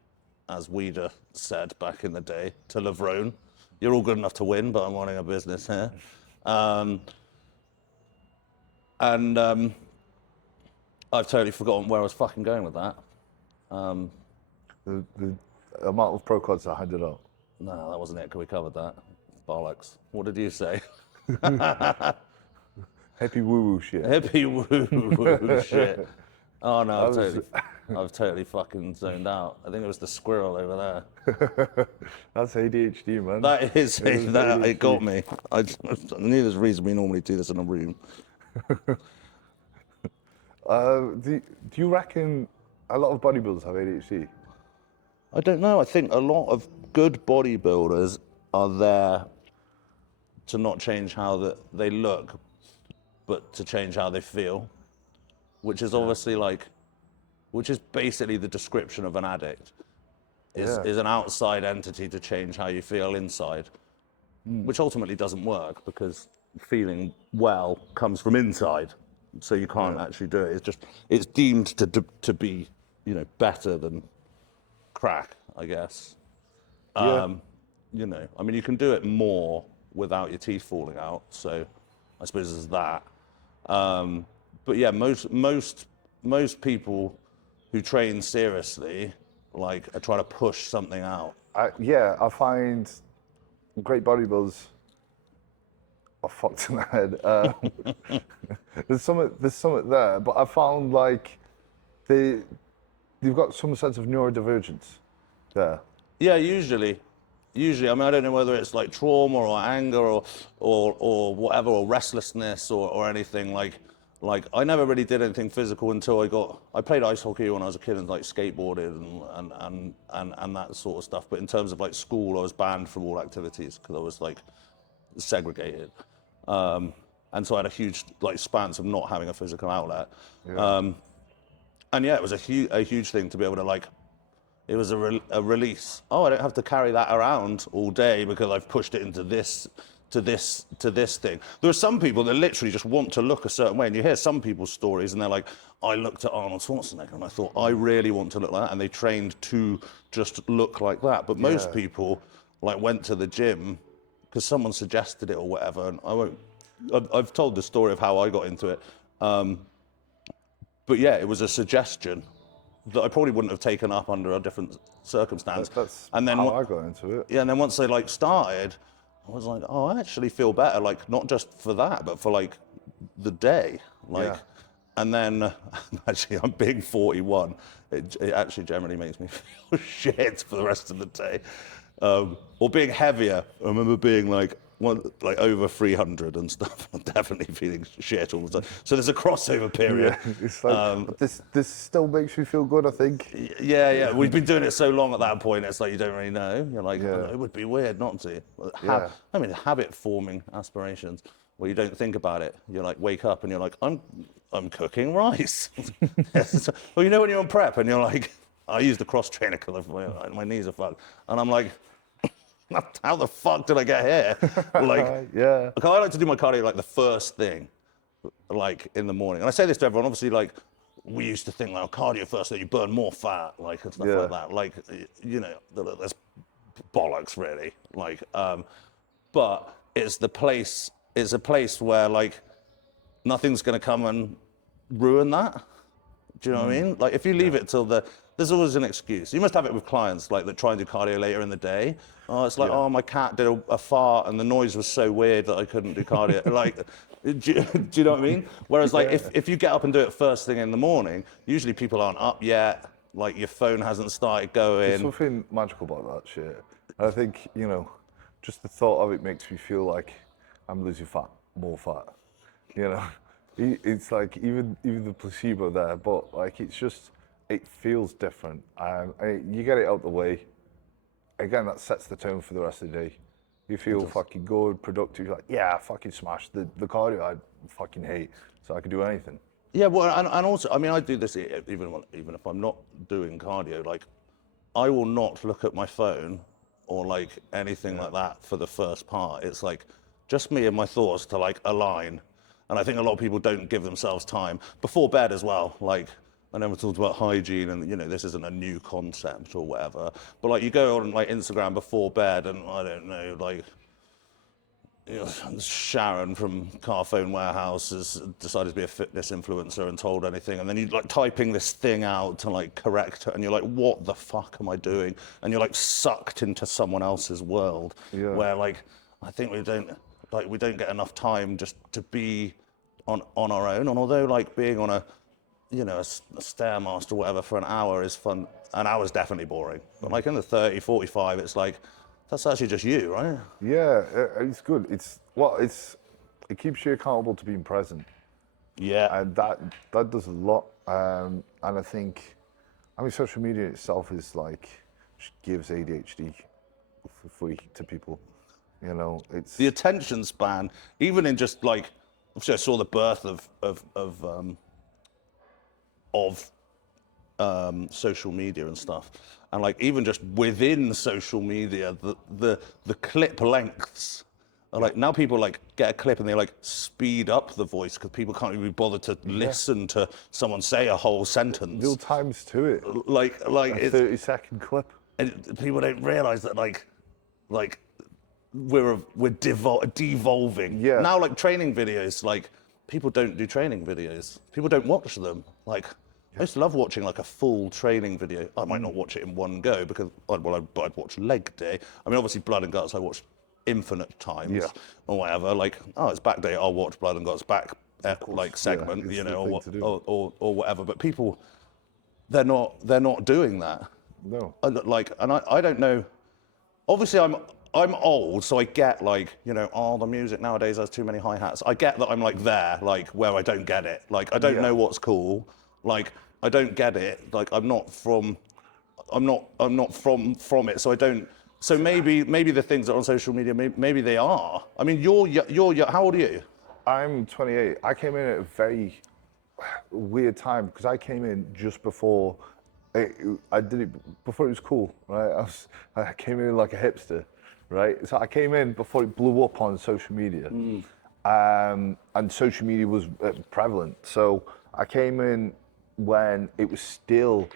as Weeder said back in the day to Lavrone. You're all good enough to win, but I'm running a business here. I've totally forgotten where I was fucking going with that. The amount of pro cards I handed out. No, that wasn't it. We covered that. Bollocks. What did you say? Happy woo-woo shit. Hippie woo shit. Oh no, I've totally fucking zoned out. I think it was the squirrel over there. That's ADHD, man. That is that. It got me. I knew there's a reason we normally do this in a room. Do you reckon a lot of bodybuilders have ADHD? I don't know. I think a lot of good bodybuilders are there to not change how they look, but to change how they feel, which is obviously which is basically the description of an addict, is an outside entity to change how you feel inside, which ultimately doesn't work because feeling well comes from inside, so you can't actually do it. It's deemed to be, you know, better than crack, I guess. You know, I mean, you can do it more without your teeth falling out, so I suppose there's that. But yeah, most people who train seriously, like, are trying to push something out. I find great bodybuilders are fucked in the head. There's something there, but I found like they've got some sense of neurodivergence there. Yeah, usually. I mean, I don't know whether it's like trauma or anger or whatever, or restlessness or anything. Like I never really did anything physical until I played ice hockey when I was a kid and like skateboarded and that sort of stuff. But in terms of like school, I was banned from all activities because I was like segregated. And so I had a huge like spans of not having a physical outlet. And yeah, it was a huge thing to be able to like. It was a release. Oh, I don't have to carry that around all day because I've pushed it into this thing. There are some people that literally just want to look a certain way, and you hear some people's stories, and they're like, I looked at Arnold Schwarzenegger and I thought, I really want to look like that, and they trained to just look like that. But most people like went to the gym because someone suggested it or whatever, and I've told the story of how I got into it. But yeah, it was a suggestion that I probably wouldn't have taken up under a different circumstance. That's and then how I got into it. Yeah, and then once they like started, I was like, oh, I actually feel better, like not just for that, but for like the day. Like, and then actually I'm being 41. It actually generally makes me feel shit for the rest of the day. Or being heavier. I remember being like over 300 and stuff. I'm definitely feeling shit all the time. So there's a crossover period. Yeah, it's like, but this still makes you feel good, I think. Yeah. We've been doing it so long at that point, it's like you don't really know. You're like, oh, it would be weird not to. I mean, habit-forming aspirations where you don't think about it. You like wake up and you're like, I'm cooking rice. Well, you know when you're on prep and you're like, I used a cross trainer because my knees are fucked, and I'm like, how the fuck did I get here? Like, I like to do my cardio like the first thing, like in the morning. And I say this to everyone. Obviously, like we used to think like cardio first, that you burn more fat, like and stuff like that. Like, you know, that's bollocks, really. Like, but it's a place where like nothing's gonna come and ruin that. Do you know what I mean? Like if you leave it till there's always an excuse. You must have it with clients like that try and do cardio later in the day. Oh, it's like, oh, my cat did a fart and the noise was so weird that I couldn't do cardio. Like, do you know what I mean? Whereas like if you get up and do it first thing in the morning, usually people aren't up yet. Like your phone hasn't started going. There's something magical about that shit. I think, you know, just the thought of it makes me feel like I'm losing more fat. You know, it's like even the placebo there, but like it's just. It feels different. You get it out the way. Again, that sets the tone for the rest of the day. You feel fucking good, productive. You're like, yeah, I fucking smashed the cardio I fucking hate, so I can do anything. Yeah, well, and also, I mean, I do this even if I'm not doing cardio. Like, I will not look at my phone or like anything like that for the first part. It's like just me and my thoughts to like align. And I think a lot of people don't give themselves time before bed as well. Like, I never talked about hygiene, and you know, this isn't a new concept or whatever. But like, you go on like Instagram before bed, and I don't know, like, you know, Sharon from Car Phone Warehouse has decided to be a fitness influencer and told anything, and then you're like typing this thing out to like correct her, and you're like, what the fuck am I doing? And you're like sucked into someone else's world, where like I think we don't get enough time just to be on our own. And although like being on a Stairmaster or whatever for an hour is fun, an hour's definitely boring, but like in the 30, 45, it's like, that's actually just you, right? Yeah, it's good. It keeps you accountable to being present. Yeah. And that does a lot. And I think, I mean, social media itself is like, just gives ADHD for free to people. You know, it's The attention span, even in just like, obviously I saw the birth of social media and stuff, and like even just within social media, the clip lengths are like, now people like get a clip and they like speed up the voice because people can't even be bothered to listen to someone say a whole sentence. real times to it. Like A it's 30-second clip. and people don't realize that like we're devolving. Yeah. Now like training videos, like people don't do training videos. People don't watch them. Like I used to love watching like a full training video. I might not watch it in one go because I'd watch leg day. I mean, obviously Blood and Guts I watched infinite times or whatever. Like, oh, it's back day, I'll watch Blood and Guts back like segment, you know, or whatever. But people, they're not doing that. No. Like, and I don't know. Obviously, I'm old, so I get like, you know, the music nowadays has too many hi-hats. I get that I'm like there, like where I don't get it. Like I don't know what's cool. Like I don't get it. Like I'm not from it, so I don't. So maybe the things that are on social media, maybe they are. I mean, you're how old are you? I'm 28. I came in at a very weird time because I came in just before I did it before it was cool, right? I came in like a hipster, right? So I came in before it blew up on social media, and social media was prevalent. So I came in when it was still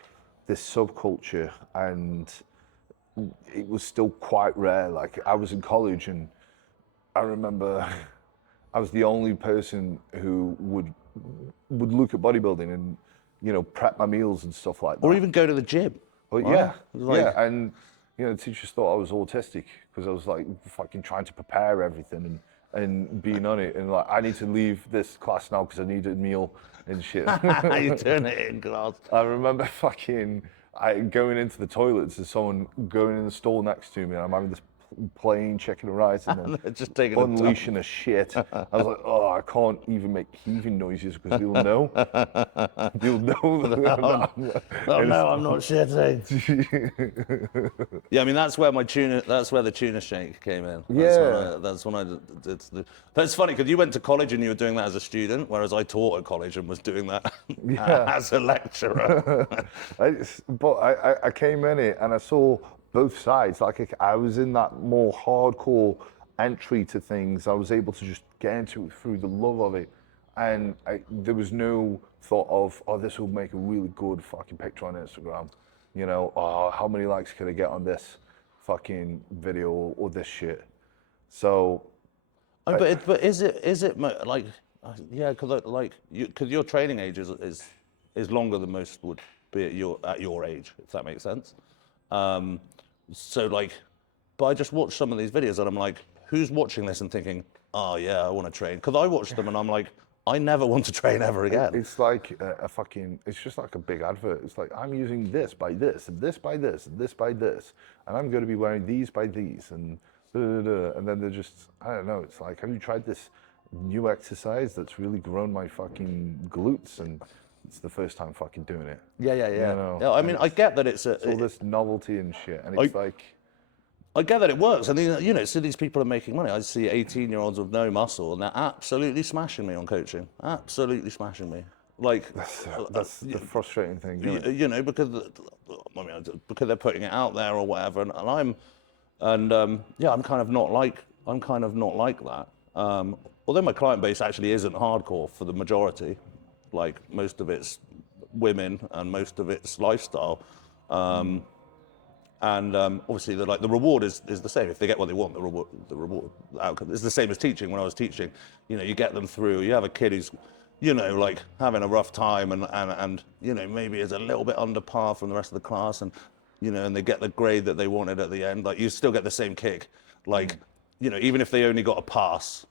this subculture and it was still quite rare. Like I was in college and I remember I was the only person who would look at bodybuilding and, you know, prep my meals and stuff like that. Or even go to the gym. Well, right? Yeah, and you know, the teachers thought I was autistic because I was like fucking trying to prepare everything and being on it, and like I need to leave this class now because I need a meal and shit. You turn it in class. I remember fucking going into the toilets and someone going in the stall next to me, and I'm having this plain chicken and rice and then Just taking unleashing a shit. I was like, oh, I can't even make heaving noises because they'll know. They'll know. Oh no, I'm not shitting. Yeah, I mean that's where the tuna shake came in. That's when I did. That's funny because you went to college and you were doing that as a student, whereas I taught at college and was doing that as a lecturer. I came in it and I saw both sides. Like I was in that more hardcore entry to things. I was able to just get into it through the love of it, and there was no thought of, oh, this will make a really good fucking picture on Instagram. You know, oh, how many likes could I get on this fucking video or this shit? So, but is it like, yeah, because your training age is longer than most would be at your age, if that makes sense. So like, but I just watched some of these videos and I'm like, who's watching this and thinking, oh yeah, I want to train? Because I watched them and I'm like, I never want to train ever again. It's like it's just like a big advert. It's like, I'm using this by this, and this by this, and this by this, and I'm going to be wearing these by these, and and then they're just, I don't know, it's like, have you tried this new exercise that's really grown my fucking glutes? And it's the first time fucking doing it. Yeah. You know? Yeah, I mean, I get that it's all this novelty and shit, and it's like, I get that it works, and you know, so these people are making money. I see 18-year-olds with no muscle, and they're absolutely smashing me on coaching. Absolutely smashing me. Like, That's the frustrating thing. Isn't it? you know, because because they're putting it out there or whatever, and yeah, I'm kind of not like that. Although my client base actually isn't hardcore for the majority, like most of it's women and most of it's lifestyle. And obviously, the reward is the same. If they get what they want, the reward outcome is the same as teaching. When I was teaching, you know, you get them through. You have a kid who's, you know, like having a rough time and you know, maybe is a little bit under par from the rest of the class, and you know, and they get the grade that they wanted at the end. Like, you still get the same kick. Like, you know, even if they only got a pass,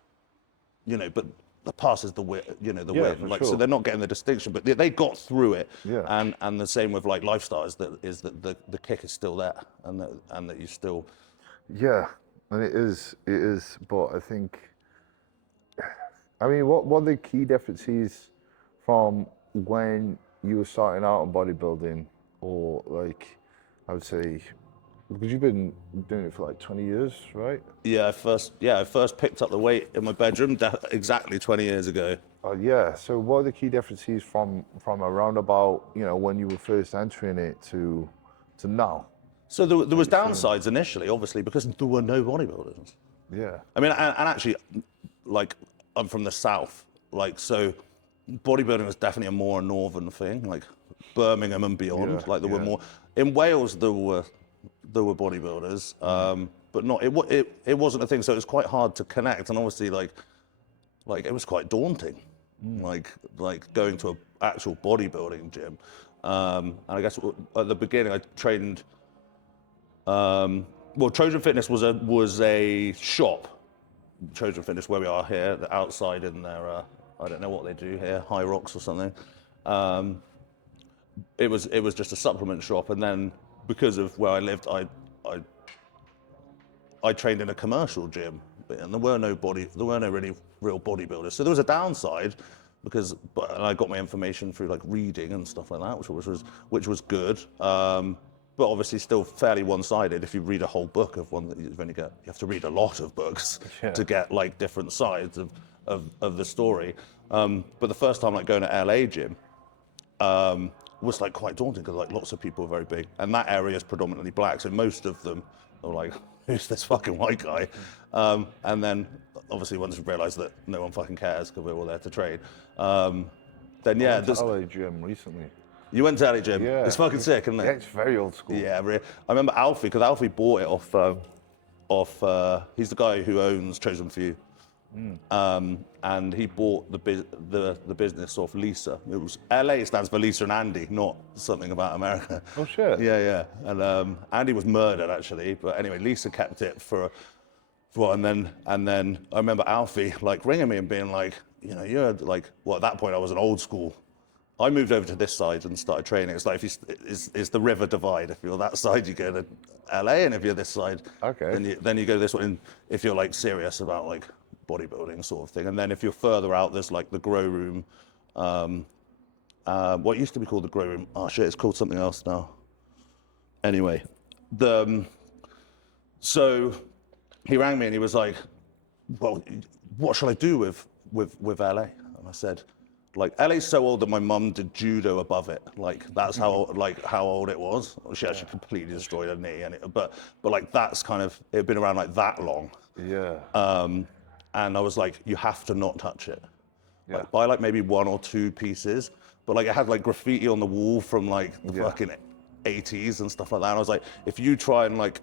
you know, but the pass is the win, you know, the win. Like, sure. so they're not getting the distinction, but they got through it. Yeah. And the same with like lifestyle is that the kick is still there, and that you still. Yeah, and it is, but I think, I mean, what are the key differences from when you were starting out in bodybuilding, or like, I would say, because you've been doing it for like 20 years, right? Yeah, I first picked up the weight in my bedroom exactly 20 years ago. Yeah, so what are the key differences from around about, you know, when you were first entering it to now? So there was downsides initially, obviously, because there were no bodybuilders. Yeah. I mean, and actually, like, I'm from the south, like, so bodybuilding was definitely a more northern thing, like Birmingham and beyond. Yeah, Like, there were more in Wales. There were bodybuilders, but not it wasn't a thing. So it was quite hard to connect, and obviously, like it was quite daunting, like going to an actual bodybuilding gym. And I guess at the beginning, I trained. Well, Trojan Fitness was a shop. Trojan Fitness, where we are here, the outside in their, I don't know what they do here, High Rocks or something. It was just a supplement shop, and then because of where I lived, I trained in a commercial gym, and there were no really real bodybuilders. So there was a downside, and I got my information through like reading and stuff like that, which was good. But obviously still fairly one-sided. If you read a whole book of one, you have to read a lot of books to get like different sides of the story. But the first time like going to LA gym was like quite daunting, because like lots of people are very big, and that area is predominantly black, so most of them are like, who's this fucking white guy? And then obviously once we realised that no one fucking cares because we're all there to train, then yeah. I went to LA gym recently. You went to LA gym? Yeah. It's fucking sick, isn't it? Yeah, it's very old school. Yeah, I remember Alfie, because Alfie bought it off he's the guy who owns Chosen Few. And he bought the business off Lisa. It was LA stands for Lisa and Andy, not something about America. Oh shit. Yeah. And Andy was murdered actually, but anyway, Lisa kept it for and then I remember Alfie like ringing me and being like, you know, you're like, well, at that point I was an old school. I moved over to this side and started training. It's like it's the river divide. If you're that side, you go to LA, and if you're this side, okay, then you go this one. If you're like serious about like bodybuilding sort of thing, and then if you're further out, there's like the grow room. What used to be called the grow room. Oh shit, it's called something else now. Anyway, so he rang me and he was like, "Well, what shall I do with LA?" And I said, like, LA's so old that my mum did judo above it. Like, that's how old it was. She actually completely destroyed her knee, but like that's kind of, it had been around like that long. Yeah. And I was like, you have to not touch it. Yeah. Like, buy like maybe 1 or 2 pieces, but like it had like graffiti on the wall from like the fucking 80s and stuff like that. And I was like, if you try and like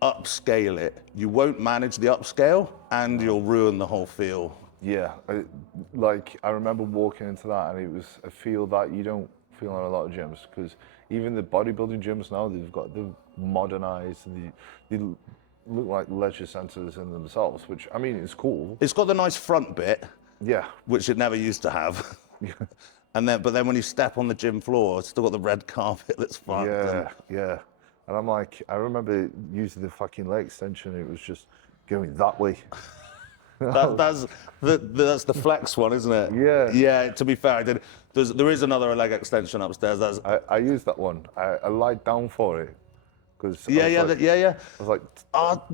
upscale it, you won't manage the upscale and you'll ruin the whole feel. Yeah, I remember walking into that, and it was a feel that you don't feel in a lot of gyms, because even the bodybuilding gyms now, they've modernized, and they look like leisure centers in themselves, which, I mean, it's cool. It's got the nice front bit, yeah, which it never used to have. But then when you step on the gym floor, it's still got the red carpet that's fun. Yeah. And I'm like, I remember using the fucking leg extension, it was just going that way. That's the flex one, isn't it? Yeah. Yeah. To be fair, I did. There is another leg extension upstairs. I used that one. I lied down for it, Because Yeah. I was like,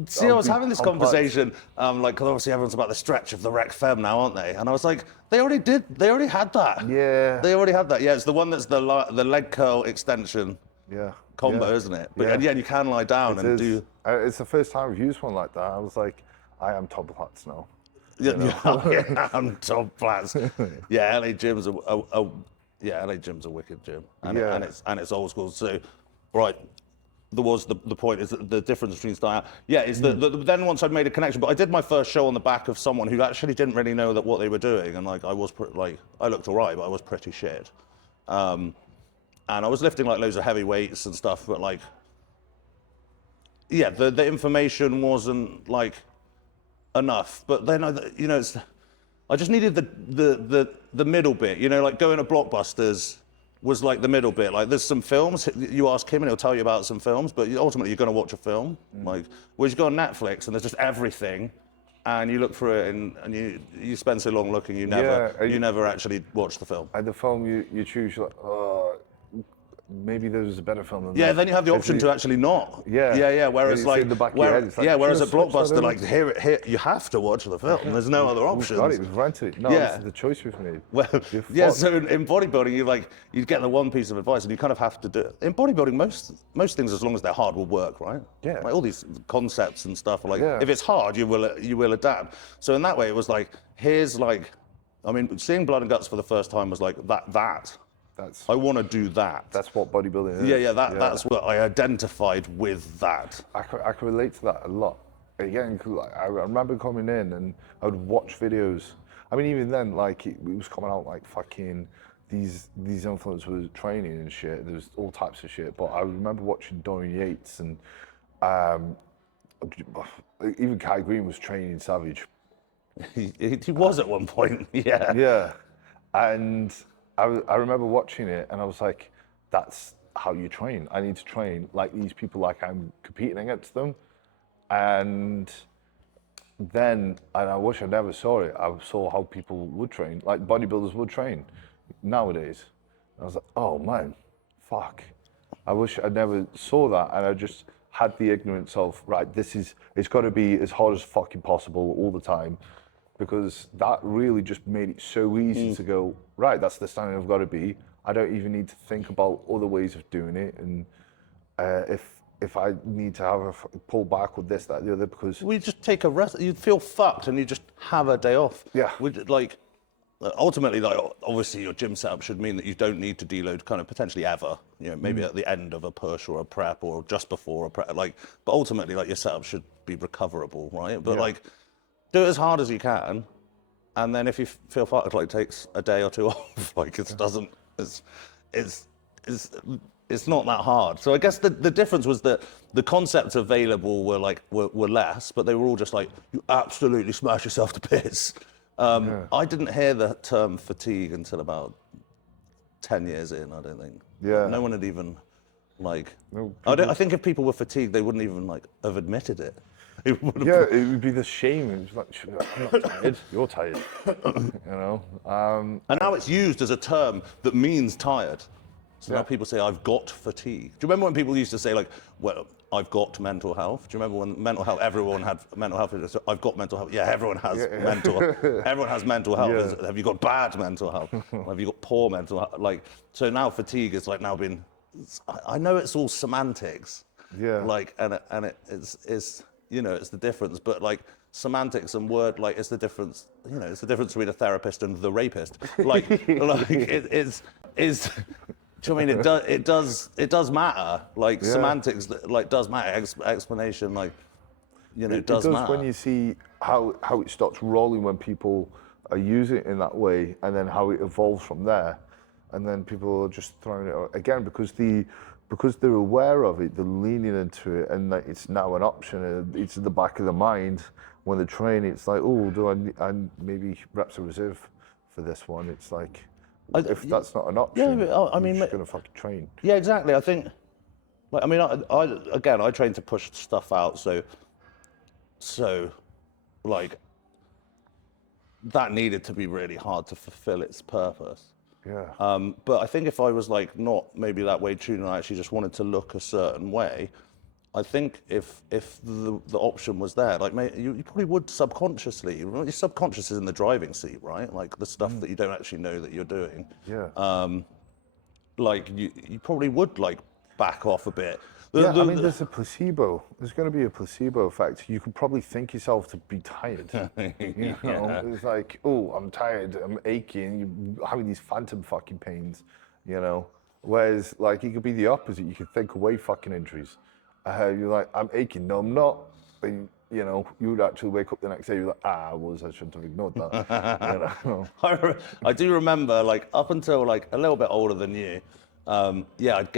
See, I was be having this complex. conversation, like, because obviously everyone's about the stretch of the rec fem now, aren't they? And I was like, they already had that. Yeah. They already had that. Yeah, it's the one that's the leg curl extension Yeah. combo, yeah. isn't it? But Yeah. yeah, you can lie down It and is. do. It's the first time I've used one like that. I was like, I am top flats now. Yeah, I'm top flats. Yeah, LA gyms LA gyms a wicked gym, and Yeah. it's old school. So, right. There was the point is that the difference between style. Yeah, is that then once I'd made a connection, but I did my first show on the back of someone who actually didn't really know that what they were doing, and like I looked alright, but I was pretty shit. And I was lifting like loads of heavy weights and stuff, but like, yeah, the information wasn't like enough. But then I just needed the middle bit, like going to Blockbusters was like the middle bit. Like there's some films, you ask him and he'll tell you about some films, but ultimately you're gonna watch a film. Like, whereas you go on Netflix and there's just everything, and you look through it and you spend so long looking, you never actually watch the film. And the film you choose, you're like, oh, maybe there's a better film than Yeah, that. then you have the option to actually not. Yeah. Whereas It's like, in the back of your head. It's like, whereas at should have switched that Blockbuster, like over. here, you have to watch the film. There's no other options. God, it was rented. No, Yeah. this is the choice we've made. Well, You're yeah. fucked. So in bodybuilding, you get the one piece of advice, and you kind of have to do it. In bodybuilding, most things, as long as they're hard, will work, right? Yeah. Like all these concepts and stuff. Like Yeah. if it's hard, you will adapt. So in that way, it was like seeing Blood and Guts for the first time was like that. I want to do that. That's what bodybuilding is. Yeah. That's what I identified with that. I can relate to that a lot. Again, like, I remember coming in and I would watch videos. I mean, even then, like it was coming out like fucking these influencers training and shit. There was all types of shit. But I remember watching Dorian Yates and even Kai Green was training Savage. He was at one point. Yeah. Yeah, and I remember watching it and I was like, that's how you train. I need to train like these people, like I'm competing against them. And then, and I wish I never saw it, I saw how people would train, like bodybuilders would train nowadays. I was like, oh man, fuck. I wish I never saw that, and I just had the ignorance of, right, it's got to be as hard as fucking possible all the time, because that really just made it so easy to go, right, that's the standard I've got to be. I don't even need to think about other ways of doing it, and if I need to have a pull back with this, that, the other, because We just take a rest. You feel fucked, and you just have a day off. Yeah. Ultimately, like obviously, your gym setup should mean that you don't need to deload, kind of potentially ever. Maybe at the end of a push or a prep, or just before a prep. But ultimately, like your setup should be recoverable, right? But like, do it as hard as you can, and then if you feel fucked, like takes a day or two off. Like it doesn't. It's not that hard. So I guess the difference was that the concepts available were less, but they were all just like, you absolutely smash yourself to bits. I didn't hear the term fatigue until about 10 years in, I don't think. Yeah. No one had even like, No, I think if people were fatigued, they wouldn't even like have admitted it. It would have yeah, it would be the shame. It was like, I'm not tired, you're tired, And now it's used as a term that means tired. So now people say, I've got fatigue. Do you remember when people used to say, like, well, I've got mental health? Do you remember when mental health, everyone had mental health? So I've got mental health. Yeah, everyone has everyone has mental health. Yeah. Have you got bad mental health? Or have you got poor mental health? Like, so now fatigue is like now been, I know it's all semantics. Yeah. Like, and it's it's the difference, but like semantics and word, like it's the difference, it's the difference between a therapist and the rapist. Like, do you know what I mean? It does matter. Like semantics, like does matter. Explanation, like, it does matter. When you see how it starts rolling when people are using it in that way, and then how it evolves from there, and then people are just throwing it out again because they're aware of it, they're leaning into it, and like it's now an option. And it's in the back of the mind when they're training. It's like, oh, do I maybe reps a reserve for this one? It's like, if that's not an option, you're just gonna fucking train. Yeah, exactly. I think, like, I mean, I train to push stuff out, so, like, that needed to be really hard to fulfill its purpose. Yeah. But I think if I was like not maybe that way tuned, and I actually just wanted to look a certain way, I think if the option was there, like mate, you probably would subconsciously. Your subconscious is in the driving seat, right? Like the stuff that you don't actually know that you're doing. Yeah. Like you probably would like back off a bit. Yeah, I mean, there's a placebo. There's going to be a placebo effect. You could probably think yourself to be tired. You know, it's like, oh, I'm tired, I'm aching, you're having these phantom fucking pains, you know. Whereas, like, it could be the opposite. You could think away fucking injuries. You're like, I'm aching. No, I'm not. And, you know, you would actually wake up the next day. You're like, I shouldn't have ignored that. You know? I do remember, like, up until like a little bit older than you. Yeah, I'd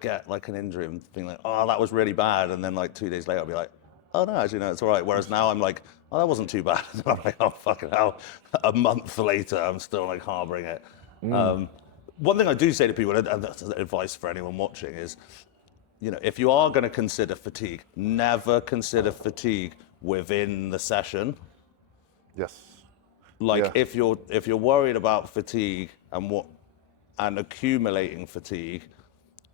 get like an injury and think like, oh, that was really bad, and then like 2 days later, I'd be like, oh no, actually no, it's all right. Whereas now I'm like, oh, that wasn't too bad. And I'm like, oh fucking hell, a month later, I'm still like harboring it. One thing I do say to people, and that's advice for anyone watching, is, you know, if you are going to consider fatigue, never consider fatigue within the session. Yes. Like Yeah. if you're worried about fatigue and accumulating fatigue,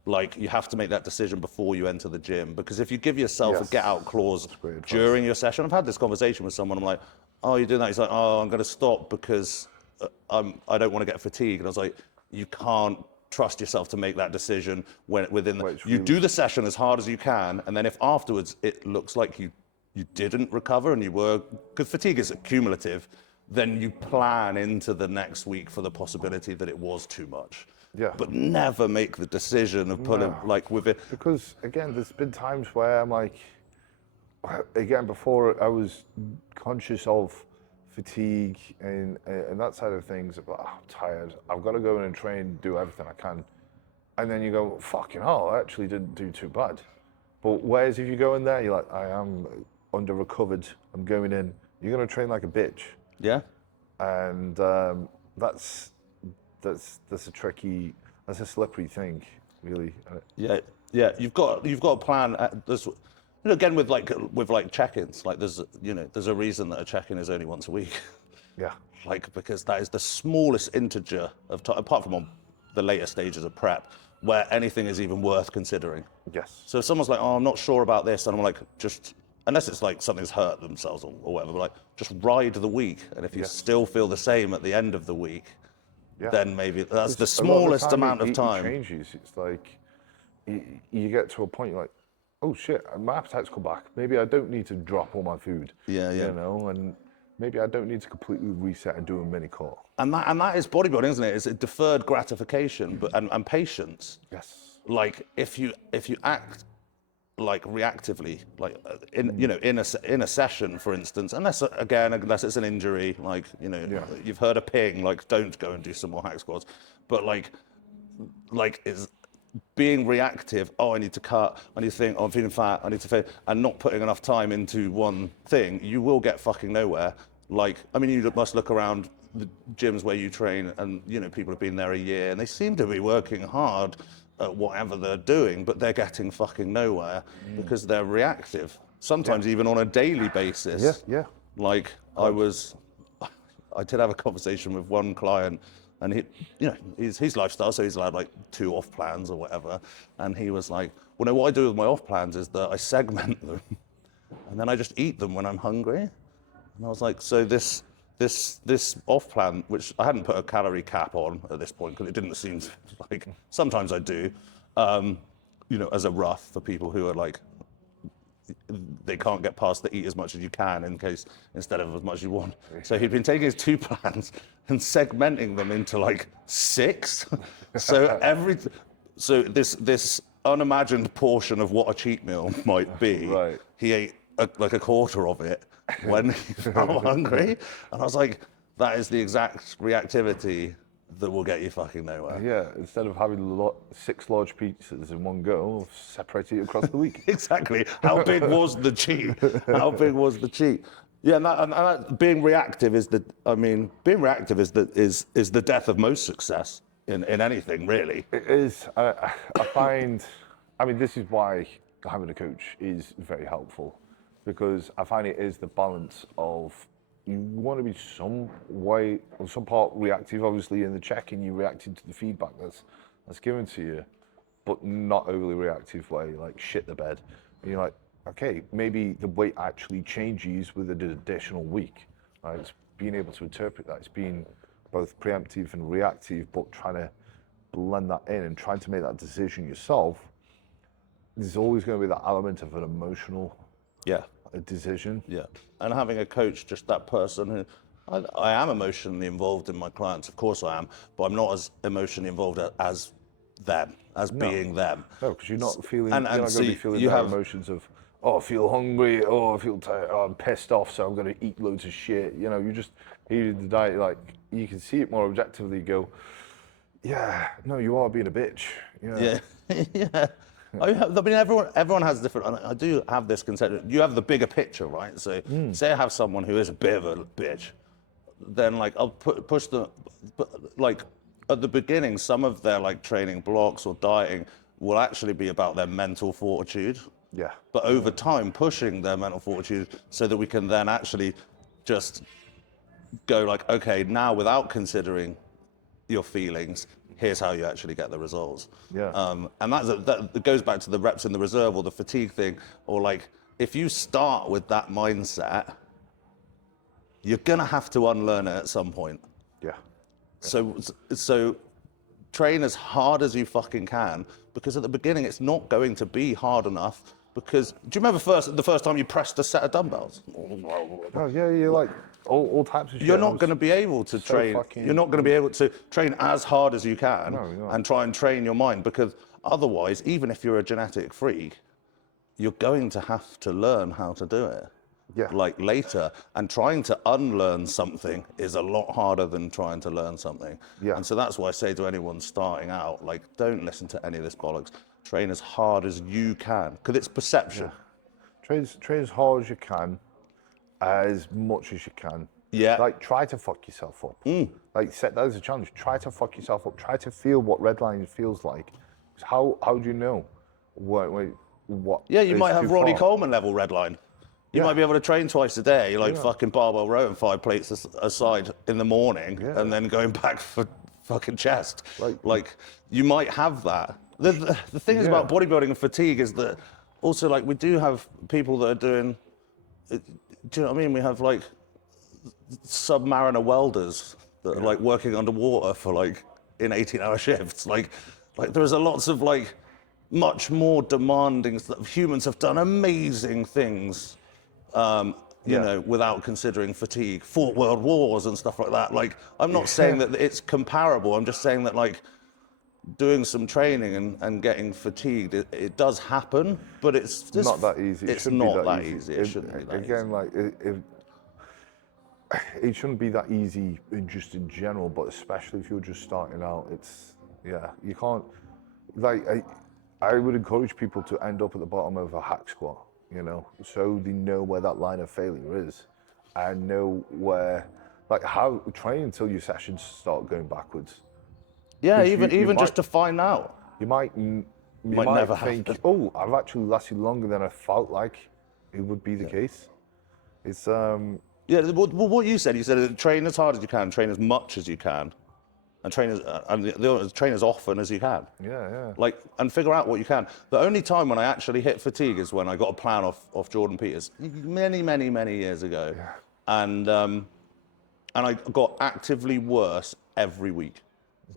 like you have to make that decision before you enter the gym. Because if you give yourself Yes. a get out clause great advice. during your session, I've had this conversation with someone. I'm like, oh, you're doing that? He's like, oh, I'm going to stop because I don't want to get fatigued. And I was like, you can't trust yourself to make that decision you do the session as hard as you can, and then if afterwards it looks like you didn't recover and because fatigue is cumulative, then you plan into the next week for the possibility that it was too much. Yeah. But never make the decision of putting like with it. Because, again, there's been times where I'm like, again, before I was conscious of fatigue and that side of things, I'm tired, I've got to go in and train, do everything I can. And then you go, fucking hell, I actually didn't do too bad. But whereas if you go in there, you're like, I am under recovered, I'm going in, you're going to train like a bitch. Yeah. And that's a slippery thing, really. Yeah. You've got a plan. There's, you know, again with like check-ins, like there's a reason that a check-in is only once a week. Yeah. Like, because that is the smallest integer of time, apart from on the later stages of prep, where anything is even worth considering. Yes. So if someone's like, oh, I'm not sure about this, and I'm like, just, unless it's like something's hurt themselves or whatever, but like, just ride the week. And if you still feel the same at the end of the week, then maybe that's the smallest amount of time. It changes. It's like, you get to a point, you're like, oh shit, my appetite's come back. Maybe I don't need to drop all my food. Yeah. You know, and maybe I don't need to completely reset and do a mini cut. And that is bodybuilding, isn't it? It's a deferred gratification, and patience. Yes. Like if you act like reactively, like in a session, for instance, unless it's an injury, like you've heard a ping, like don't go and do some more hack squats. But like is being reactive. Oh, I need to cut. I need to think. Oh, I'm feeling fat. I need to fit, and not putting enough time into one thing. You will get fucking nowhere. Like, I mean, you must look around the gyms where you train, and people have been there a year, and they seem to be working hard at whatever they're doing, but they're getting fucking nowhere because they're reactive. Sometimes even on a daily basis. Yeah. Like I did have a conversation with one client, and his lifestyle, so he's allowed like 2 off plans or whatever. And he was like, well, no, what I do with my off plans is that I segment them, and then I just eat them when I'm hungry. And I was like, so this off plan, which I hadn't put a calorie cap on at this point because it didn't seem like, sometimes I do, as a rough for people who are like, they can't get past the eat as much as you can instead of as much as you want. So he'd been taking his 2 plans and segmenting them into like 6. So this unimagined portion of what a cheat meal might be, Right. he ate like a quarter of it when he felt hungry. And I was like, that is the exact reactivity that will get you fucking nowhere. Yeah, instead of having 6 large pizzas in one go, separate it across the week. Exactly. How big was the cheat? How big was the cheat? Yeah, and that being reactive is the death of most success in anything, really. It is. I find, this is why having a coach is very helpful, because I find it is the balance of, you want to be some part reactive. Obviously, in the check-in, you're reacting to the feedback that's given to you, but not overly reactive where you like shit the bed. And you're like, okay, maybe the weight actually changes with an additional week. Right? It's being able to interpret that. It's being both preemptive and reactive, but trying to blend that in and trying to make that decision yourself. There's always going to be that element of an emotional decision. Yeah, and having a coach, just that person who, I am emotionally involved in my clients, of course I am, but I'm not as emotionally involved as them, as being them. No, because you're not feeling, And you're not going to be feeling their emotions of, oh, I feel hungry, oh, I feel tired, oh, I'm pissed off, so I'm going to eat loads of shit. You know, you just eat the diet, like, you can see it more objectively, go, yeah, no, you are being a bitch. Yeah, yeah. I mean, everyone has different. I do have this concept. You have the bigger picture, right? So, say I have someone who is a bit of a bitch, then like I'll push them. Like at the beginning, some of their like training blocks or dieting will actually be about their mental fortitude. Yeah. But over time, pushing their mental fortitude so that we can then actually just go like, okay, now without considering your feelings, here's how you actually get the results. Yeah. And that goes back to the reps in the reserve or the fatigue thing, or like, if you start with that mindset, you're gonna have to unlearn it at some point. Yeah. So train as hard as you fucking can, because at the beginning it's not going to be hard enough. Because do you remember the first time you pressed a set of dumbbells? Oh yeah, you're like all types of shit. You're not going to be able to train. You're not going to be able to train as hard as you can and try and train your mind, because otherwise, even if you're a genetic freak, you're going to have to learn how to do it. Yeah. Like later, and trying to unlearn something is a lot harder than trying to learn something. Yeah. And so that's why I say to anyone starting out, like, don't listen to any of this bollocks. Train as hard as you can, because it's perception. Yeah. Train as hard as you can, as much as you can. Yeah. Like, try to fuck yourself up. Like, set that as a challenge. Try to fuck yourself up. Try to feel what redlining feels like. How do you know what? Yeah, you is might have too Ronnie far? Coleman level redline. You might be able to train twice a day, like fucking barbell row and 5 plates aside in the morning, and then going back for fucking chest. Like you might have that. The thing is about bodybuilding and fatigue is that also, like, we do have people that are doing, do you know what I mean? We have like submariner welders that are like working underwater for like in 18-hour shifts. Like there's a lots of like much more demanding stuff. Humans have done amazing things, you know, without considering fatigue, fought world wars and stuff like that. Like, I'm not saying that it's comparable. I'm just saying that, like, doing some training and getting fatigued, it does happen, but it's just not that easy. It's not that easy. It shouldn't be that again, easy. like it shouldn't be that easy just in general, but especially if you're just starting out, it's you can't. Like, I would encourage people to end up at the bottom of a hack squat, you know, so they know where that line of failure is, and know where, like, how train until your sessions start going backwards. Yeah, you even might- just to find out. You might never think, happen. oh, I've actually lasted longer than I felt like it would be the case. It's Yeah, well, what you said train as hard as you can, train as much as you can, and train as often as you can. yeah. Like, and figure out what you can. The only time when I actually hit fatigue is when I got a plan off Jordan Peters many years ago, and I got actively worse every week,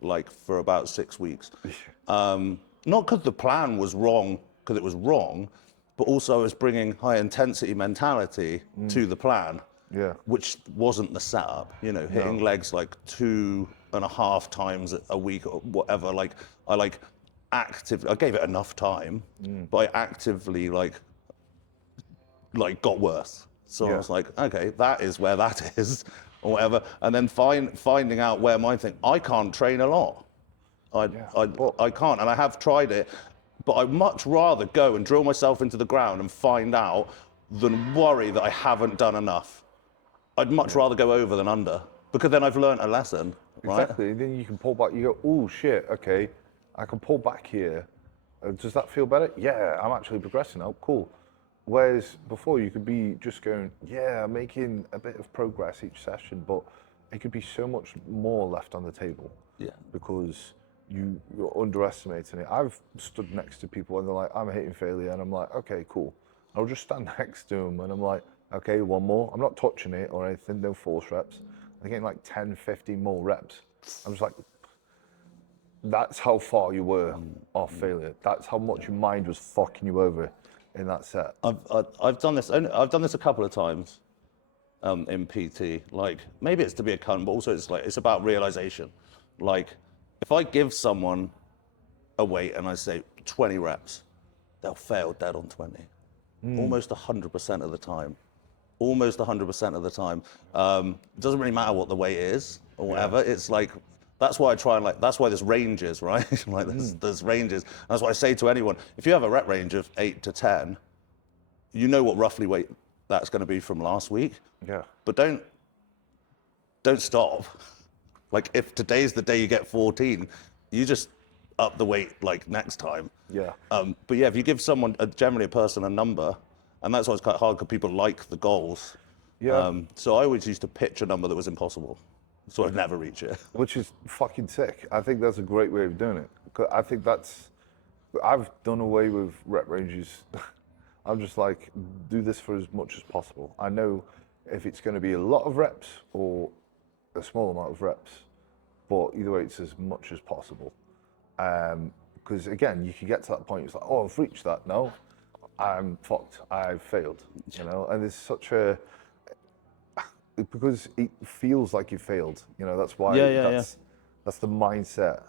like for about 6 weeks. Not because the plan was wrong, because it was wrong, but also I was bringing high intensity mentality to the plan. Yeah. Which wasn't the setup, you know, hitting legs like 2.5 times a week or whatever. Like, I gave it enough time, but I actively like got worse. So I was like, okay, that is where that is, or whatever. And then finding out where my thing, I can't train a lot. I can't, and I have tried it, but I'd much rather go and drill myself into the ground and find out than worry that I haven't done enough. I'd much rather go over than under, because then I've learned a lesson, right? Exactly. Then you can pull back. You go, oh shit, okay, I can pull back here. Does that feel better? Yeah, I'm actually progressing now. Cool. Whereas before you could be just going, yeah, I'm making a bit of progress each session, but it could be so much more left on the table. Yeah. Because you're underestimating it. I've stood next to people and they're like, I'm hitting failure, and I'm like, okay, cool. I'll just stand next to them and I'm like, okay, one more. I'm not touching it or anything, no force reps. I'm getting like 10, 15 more reps. I'm just like, that's how far you were off failure. That's how much your mind was fucking you over in that set. I've done this. I've done this a couple of times in PT. Like maybe it's to be a cunt, but also it's about realization. Like if I give someone a weight and I say 20 reps, they'll fail dead on 20. Almost 100% of the time. Almost 100% of the time. It doesn't really matter what the weight is or whatever. Yeah. It's like, that's why I try and that's why there's ranges, right? Like there's ranges. That's why I say to anyone, if you have a rep range of 8 to 10, you know what roughly weight that's going to be from last week. Yeah. But don't stop. Like if today's the day you get 14, you just up the weight like next time. Yeah. But yeah, if you give someone, generally a person, a number, and that's why it's quite hard because people like the goals. Yeah. So I always used to pitch a number that was impossible, so I'd never reach it. Which is fucking sick. I think that's a great way of doing it. 'Cause I think I've done away with rep ranges. I'm just like, do this for as much as possible. I know if it's going to be a lot of reps or a small amount of reps, but either way, it's as much as possible. Because again, you can get to that point, it's like, oh, I've reached that. No, I'm fucked. I've failed, you know? And there's such because it feels like you failed, you know, that's why that's the mindset.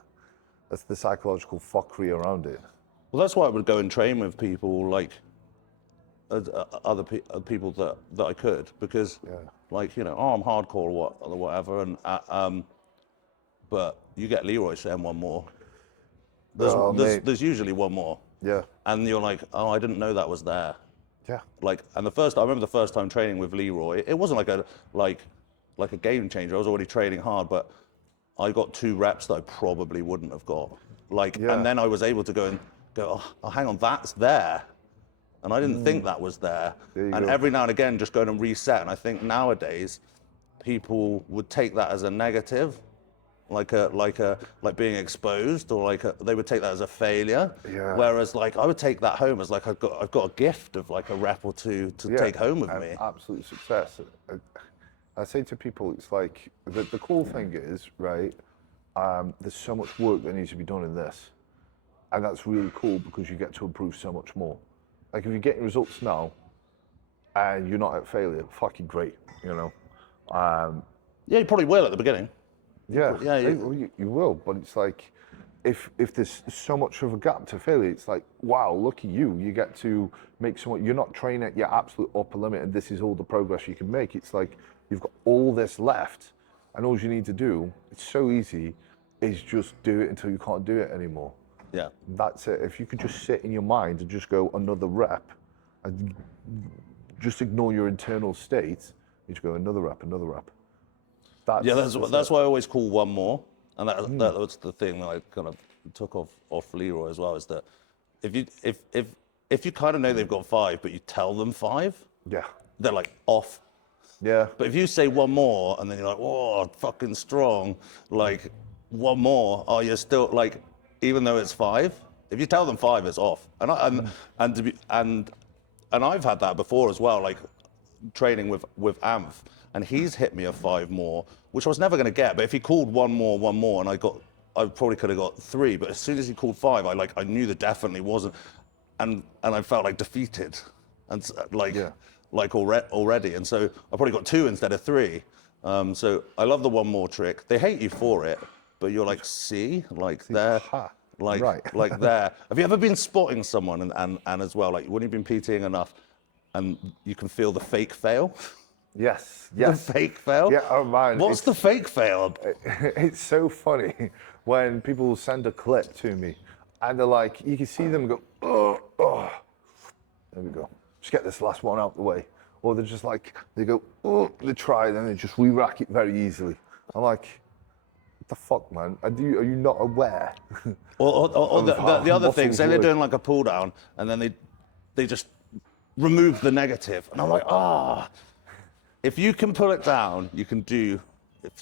That's the psychological fuckery around it. Well, that's why I would go and train with people like other people that I could, because like, you know, oh, I'm hardcore or whatever, and but you get Leroy saying one more. There's usually one more. Yeah. And you're like, oh, I didn't know that was there. Yeah. Like, and I remember the first time training with Leroy, it wasn't like a game changer. I was already training hard, but I got 2 reps that I probably wouldn't have got. Like, and then I was able to go, oh, hang on, that's there. And I didn't think that was there. And every now and again, just going and reset. And I think nowadays, people would take that as a negative, like being exposed, or they would take that as a failure. Yeah. Whereas like I would take that home as like I've got a gift of like a rep or 2 to take home with me. Absolute success. I say to people, it's like the cool thing is, right? There's so much work that needs to be done in this, and that's really cool because you get to improve so much more. Like if you're getting results now, and you're not at failure, fucking great, you know. Yeah, you probably will at the beginning. Yeah, yeah, you will, but it's like, if there's so much of a gap to failure, it's like, wow, look at you. You get to make you're not training at your absolute upper limit, and this is all the progress you can make. It's like, you've got all this left, and all you need to do, it's so easy, is just do it until you can't do it anymore. Yeah. That's it. If you could just sit in your mind and just go another rep, and just ignore your internal state, you just go another rep. That's why I always call one more, and that was the thing that I kind of took off Leroy as well, is that if you kind of know they've got 5, but you tell them 5, they're like off. Yeah. But if you say one more, and then you're like, whoa, fucking strong, like one more, oh, you're still like, even though it's 5, if you tell them 5, it's off. And I've had that before as well, like training with Amph. And he's hit me a 5 more, which I was never going to get. But if he called one more, and I probably could have got 3. But as soon as he called 5, I knew that definitely wasn't, and I felt like defeated, and like already. And so I probably got 2 instead of 3. So I love the one more trick. They hate you for it, but you're like, like there, like there. Have you ever been spotting someone and as well, like when you've been PTing enough, and you can feel the fake fail? Yes. The fake fail? Yeah, oh man. What's the fake fail? It's so funny when people send a clip to me and they're like, you can see them go, oh. There we go. Just get this last one out the way. Or they're just like, they go, oh, they try, then they just re-rack it very easily. I'm like, what the fuck, man? Are you not aware? Or the other thing, say they're doing like a pull down and then they just remove the negative. And I'm like, if you can pull it down, you can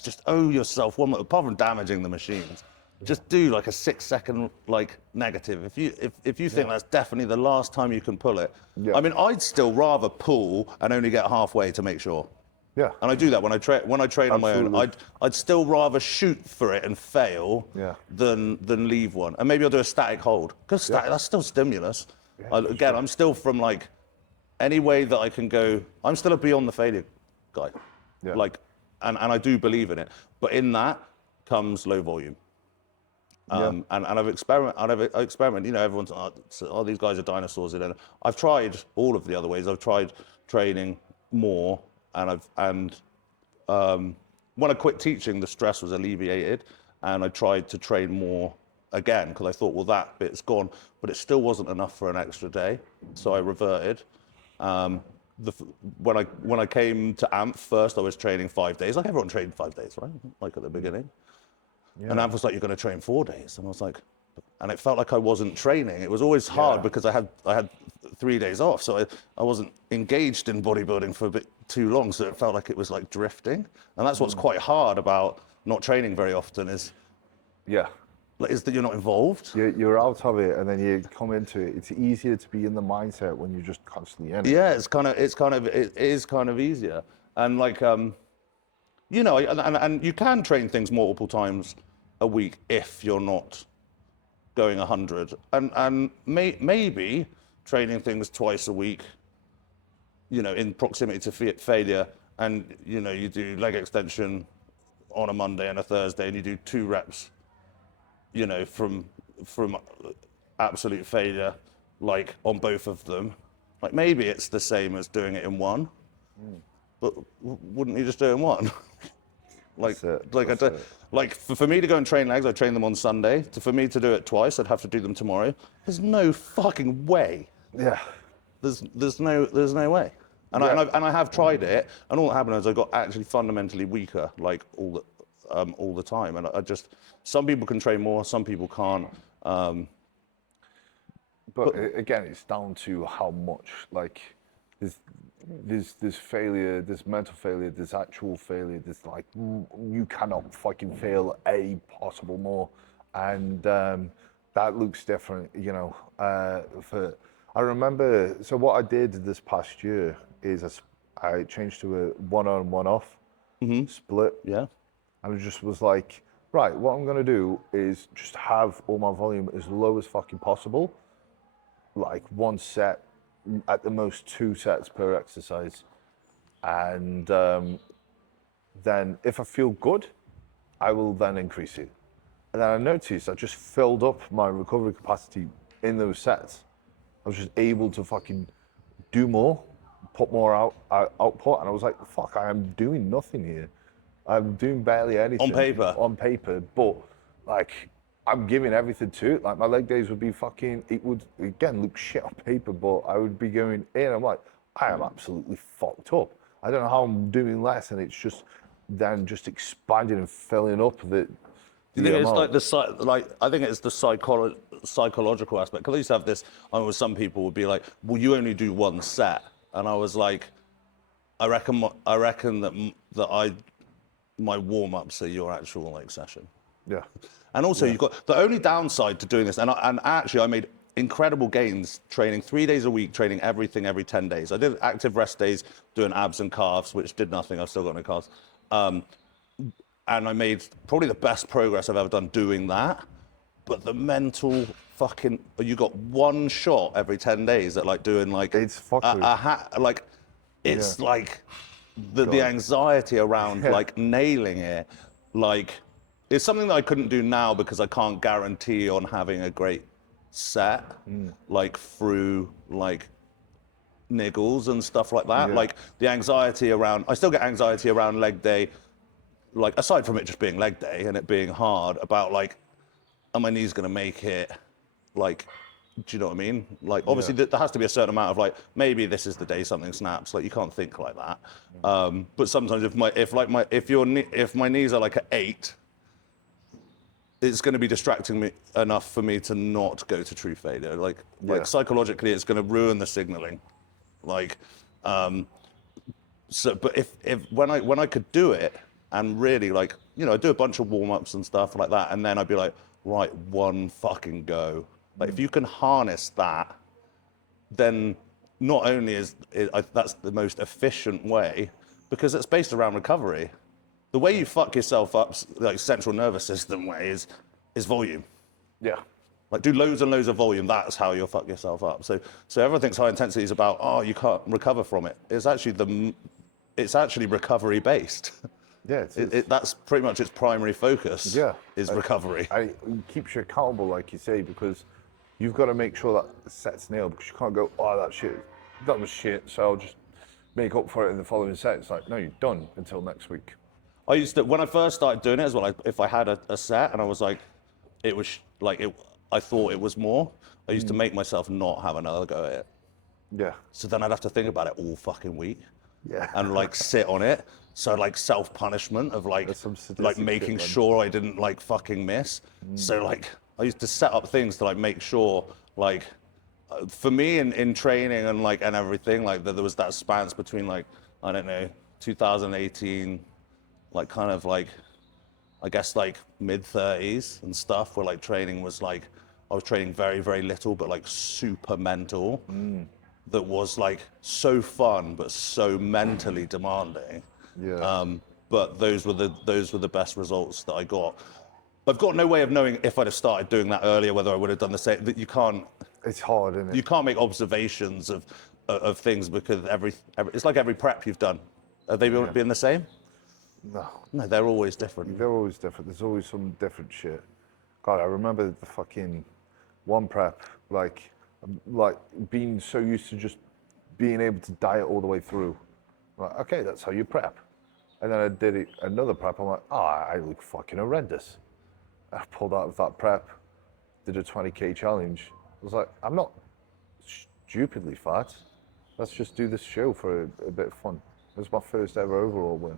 just owe yourself one more, apart from damaging the machines. just do like a 6-second like negative. If you think that's definitely the last time you can pull it, Yeah. I mean, I'd still rather pull and only get halfway to make sure. Yeah. And I do that when I train on my own. Absolutely. I'd still rather shoot for it and fail than leave one. And maybe I'll do a static hold because that's still stimulus. Again, I'm still from like any way that I can go. I'm still a beyond the failure guy. Yeah. Like, and I do believe in it. But in that comes low volume. And I've experimented. You know, everyone's these guys are dinosaurs. I've tried all of the other ways. I've tried training more, and when I quit teaching, the stress was alleviated, and I tried to train more again because I thought, well, that bit's gone, but it still wasn't enough for an extra day, so I reverted. When I came to AMP first, I was training 5 days, like everyone trained 5 days, right? Like at the beginning. Yeah. And AMP was like, you're going to train 4 days, and I was like, and it felt like I wasn't training. It was always hard because I had 3 days off, so I wasn't engaged in bodybuilding for a bit too long, so it felt like it was like drifting. And that's what's quite hard about not training very often is that you're not involved. You're out of it, and then you come into it. It's easier to be in the mindset when you're just constantly in it. Yeah, it is kind of easier, and like you know, and you can train things multiple times a week if you're not going 100, and maybe training things twice a week, you know, in proximity to failure, and you know, you do leg extension on a Monday and a Thursday, and you do 2 reps, you know, from absolute failure, like on both of them. Like maybe it's the same as doing it in one, but wouldn't you just do it in one? Like for me to go and train legs, I train them on Sunday. For me to do it twice, I'd have to do them tomorrow. There's no fucking way. Yeah. There's no way. And I have tried it, and all that happened is I got actually fundamentally weaker, like all the time. And I just, some people can train more, some people can't. But again, it's down to how much, like, there's failure, there's mental failure, there's actual failure, there's like, you cannot fucking fail a possible more. And that looks different, you know. I remember, so what I did this past year is I changed to a 1 on 1 off split. Yeah. And it just was like, right, what I'm gonna do is just have all my volume as low as fucking possible. Like 1 set, at the most 2 sets per exercise. And then if I feel good, I will then increase it. And then I noticed I just filled up my recovery capacity in those sets. I was just able to fucking do more, put more output, and I was like, fuck, I am doing nothing here. I'm doing barely anything. On paper, but like, I'm giving everything to it. Like, my leg days would be fucking, it would, again, look shit on paper, but I would be going in, I'm like, I am absolutely fucked up. I don't know how I'm doing less, and it's just then just expanding and filling up the You think it's like I think it's the psychological aspect. Because I used to have this. I mean, some people would be like, "Well, you only do 1 set," and I was like, "I reckon that my warm ups are your actual like session." Yeah. And also, you've got the only downside to doing this, and actually, I made incredible gains training 3 days a week, training everything every 10 days. I did active rest days, doing abs and calves, which did nothing. I've still got no calves. And I made probably the best progress I've ever done doing that. But the mental fucking, you got 1 shot every 10 days at like doing like it's fucking like the anxiety around like nailing it, like it's something that I couldn't do now because I can't guarantee on having a great set, like through like niggles and stuff like that. Like the anxiety around, I still get anxiety around leg day. Like, aside from it just being leg day and it being hard, about like, are my knees gonna make it? Like, do you know what I mean? Like, obviously there has to be a certain amount of like, maybe this is the day something snaps. Like, you can't think like that. But sometimes if my knees are like at 8, it's gonna be distracting me enough for me to not go to true failure. Like psychologically, it's gonna ruin the signaling. Like, so, but if when I could do it, and really, like, you know, I do a bunch of warm-ups and stuff like that, and then I'd be like, right, one fucking go. Like if you can harness that, then not only that's the most efficient way, because it's based around recovery. The way you fuck yourself up, like central nervous system way, is volume. Yeah. Like do loads and loads of volume. That's how you'll fuck yourself up. So everything's high intensity is about, oh, you can't recover from it. It's actually recovery based. Yeah. That's pretty much its primary focus. Yeah. Is recovery. It keeps you accountable, like you say, because you've got to make sure that set's nailed, because you can't go, oh, that was shit, so I'll just make up for it in the following set. It's like, no, you're done until next week. I used to, when I first started doing it as well, if I had a set and I was like, I thought it was more, I used to make myself not have another go at it. Yeah. So then I'd have to think about it all fucking week. Yeah. And like sit on it. So like self-punishment of like making sure I didn't like fucking miss. So like I used to set up things to like make sure like, for me in training and like and everything, like there was that span between like, I don't know, 2018, like kind of like, I guess like mid-30s and stuff, where like training was like, I was training very, very little, but like super mental. That was like so fun, but so mentally demanding. Yeah. But those were the best results that I got. I've got no way of knowing if I'd have started doing that earlier, whether I would have done the same. That you can't. It's hard, isn't it? You can't make observations of things, because it's like every prep you've done. Are they being the same? No, they're always different. They're always different. There's always some different shit. God, I remember the fucking one prep, like being so used to just being able to diet all the way through. Like, okay, that's how you prep. And then I did another prep. I'm like, I look fucking horrendous. I pulled out of that prep, did a 20K challenge. I was like, I'm not stupidly fat. Let's just do this show for a bit of fun. It was my first ever overall win.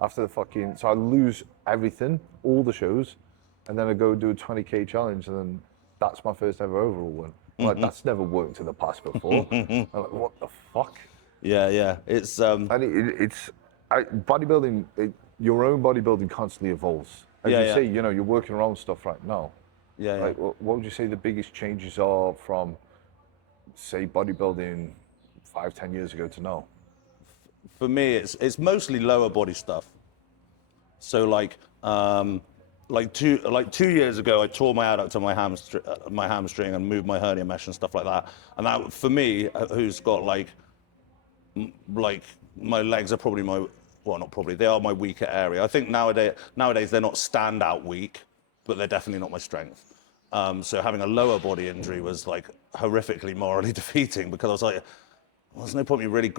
After so I lose everything, all the shows, and then I go do a 20K challenge, and then that's my first ever overall win. Like, that's never worked in the past before. I'm like, what the fuck? Yeah. It's And bodybuilding, your own bodybuilding constantly evolves. As you say, you're working around stuff right now. Yeah. Like, what would you say the biggest changes are from, say, bodybuilding 5-10 years ago to now? For me, it's mostly lower body stuff. So like 2 years ago, I tore my adductor, my hamstring, and moved my hernia mesh and stuff like that. And that, for me, who's got like my legs are probably they are my weaker area. I think nowadays they're not standout weak, but they're definitely not my strength. So having a lower body injury was like horrifically morally defeating, because I was like, well, there's no point in me really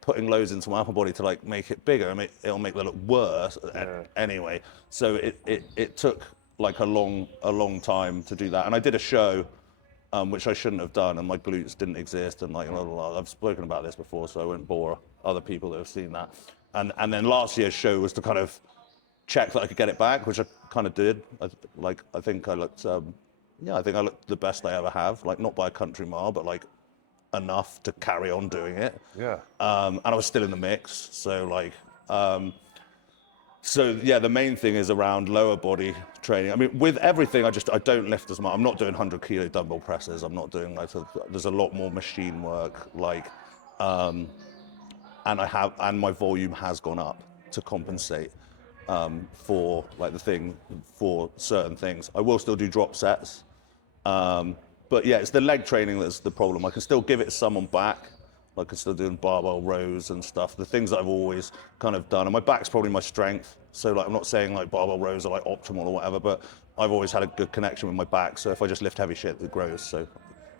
putting loads into my upper body to like make it bigger. I mean, it'll make it look worse anyway. So it took like a long time to do that. And I did a show, which I shouldn't have done, and my glutes didn't exist, and like blah, blah, blah. I've spoken about this before, so I won't bore other people that have seen that. And then last year's show was to kind of check that I could get it back, which I kind of did. I think I looked the best I ever have, like not by a country mile, but like enough to carry on doing it. Yeah. And I was still in the mix, so like, the main thing is around lower body training. I mean, with everything, I don't lift as much. I'm not doing 100 kilo dumbbell presses. I'm not doing there's a lot more machine work, and my volume has gone up to compensate for certain things. I will still do drop sets. But yeah, it's the leg training that's the problem. I can still give it some on back. Like I'm still doing barbell rows and stuff. The things that I've always kind of done. And my back's probably my strength. So like, I'm not saying like barbell rows are like optimal or whatever, but I've always had a good connection with my back. So if I just lift heavy shit, it grows. So,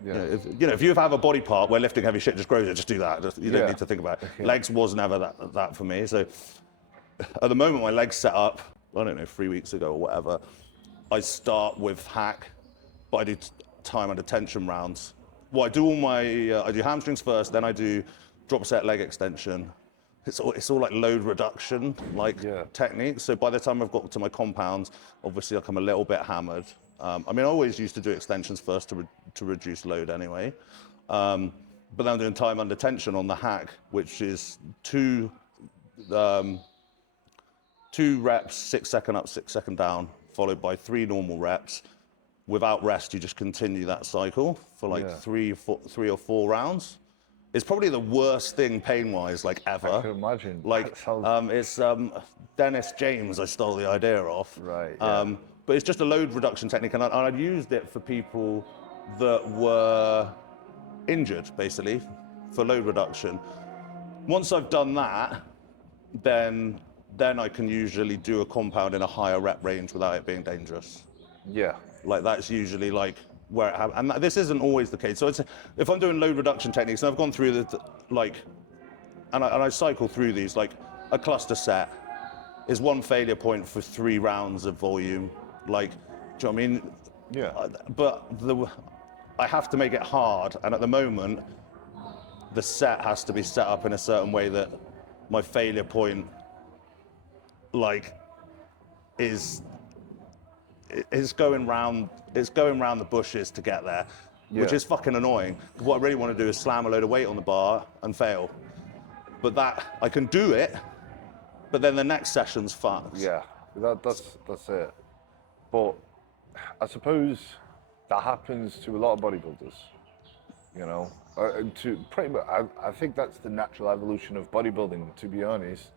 if you have a body part where lifting heavy shit just grows, just do that. You don't need to think about it. Okay. Legs was never that for me. So at the moment, my legs set up, I don't know, 3 weeks ago or whatever. I start with hack, but I do time under tension rounds. Well, I do I do hamstrings first, then I do drop set leg extension. It's all like load reduction, techniques. So by the time I've got to my compounds, obviously like I'm a little bit hammered. I always used to do extensions first to reduce load anyway. But then I'm doing time under tension on the hack, which is two reps, 6 second up, 6 second down followed by 3 normal reps. Without rest, you just continue that cycle for like 3 or 4 rounds. It's probably the worst thing pain-wise, like ever. I can imagine. Like, it's Dennis James I stole the idea off. Right, yeah. But it's just a load reduction technique, and I've used it for people that were injured, basically, for load reduction. Once I've done that, then I can usually do a compound in a higher rep range without it being dangerous. Yeah. Like, that's usually like where it happens. And this isn't always the case. So if I'm doing load reduction techniques, and I've gone through and I cycle through these, like a cluster set is 1 failure point for 3 rounds of volume. Like, do you know what I mean? Yeah. But I have to make it hard. And at the moment, the set has to be set up in a certain way that my failure point, like, is going round the bushes to get there, which is fucking annoying. What I really want to do is slam a load of weight on the bar and fail. But that, I can do it, but then the next session's fucked. Yeah, that's it. But I suppose that happens to a lot of bodybuilders, you know. To pretty much, I think that's the natural evolution of bodybuilding, to be honest.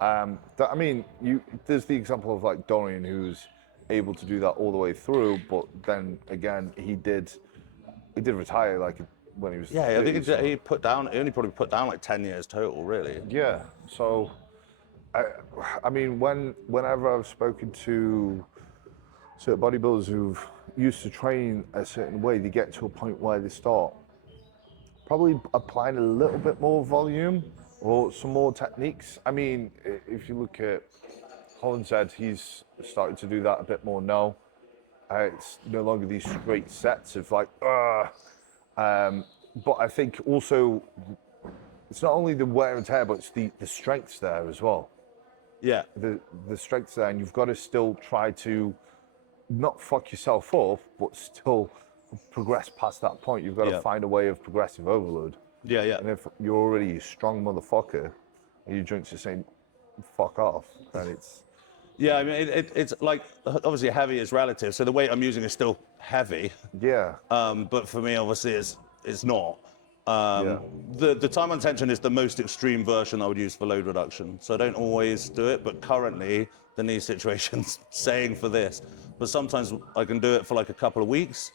There's the example of like Dorian, who's able to do that all the way through, but then again, he did retire like when he was. Yeah, I think he only probably put down like 10 years total, really. Yeah. So, whenever I've spoken to certain bodybuilders who've used to train a certain way, they get to a point where they start probably applying a little bit more volume or some more techniques. I mean, if you look at Holland said, he's starting to do that a bit more now. It's no longer these straight sets of like, but I think also it's not only the wear and tear, but it's the strengths there as well. Yeah. The strengths there, and you've got to still try to not fuck yourself up, but still progress past that point. You've got to find a way of progressive overload. Yeah, yeah. And if you're already a strong motherfucker, and your joints are saying, fuck off, then it's... Yeah, I mean, it's like, obviously heavy is relative, so the weight I'm using is still heavy. Yeah. But for me, obviously, it's not. The time on tension is the most extreme version I would use for load reduction, so I don't always do it, but currently, the knee situation's saying for this. But sometimes I can do it for like a couple of weeks,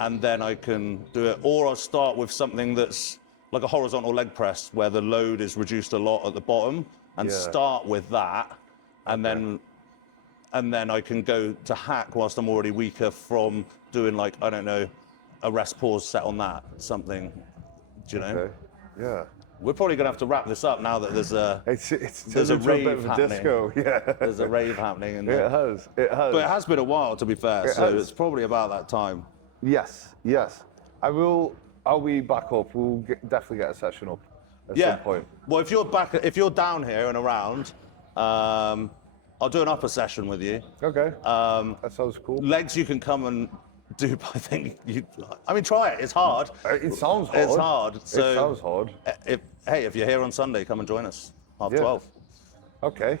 and then I can do it, or I'll start with something that's like a horizontal leg press, where the load is reduced a lot at the bottom, and start with that, and then I can go to hack whilst I'm already weaker from doing like, I don't know, a rest pause set on that, something, do you know? Okay. Yeah. We're probably gonna have to wrap this up now that there's a rave happening. Disco. Yeah. There's a rave happening. It has. But it has been a while, to be fair, it's probably about that time. Yes. I'll be back up. We'll definitely get a session up at some point. Well, if you're down here and around, I'll do an upper session with you. Okay. That sounds cool. Legs you can come and do, I mean, try it. It's hard. It sounds hard. It's hard. So it sounds hard. If you're here on Sunday, come and join us. 12:30. Okay.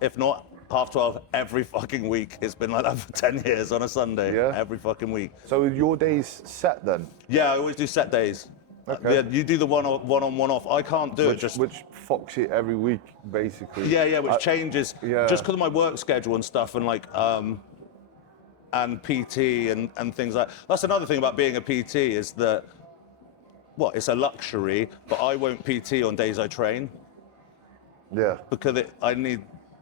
If not, 12:30 every fucking week. It's been like that for 10 years on a Sunday. Yeah. Every fucking week. So your days set then? Yeah, I always do set days. Okay. You do the one on, one off. I can't do it. Which fucks it every week, basically. Yeah, which changes. Yeah. Just because of my work schedule and stuff, and like, and PT and things like. That's another thing about being a PT is that, it's a luxury, but I won't PT on days I train. Yeah. Because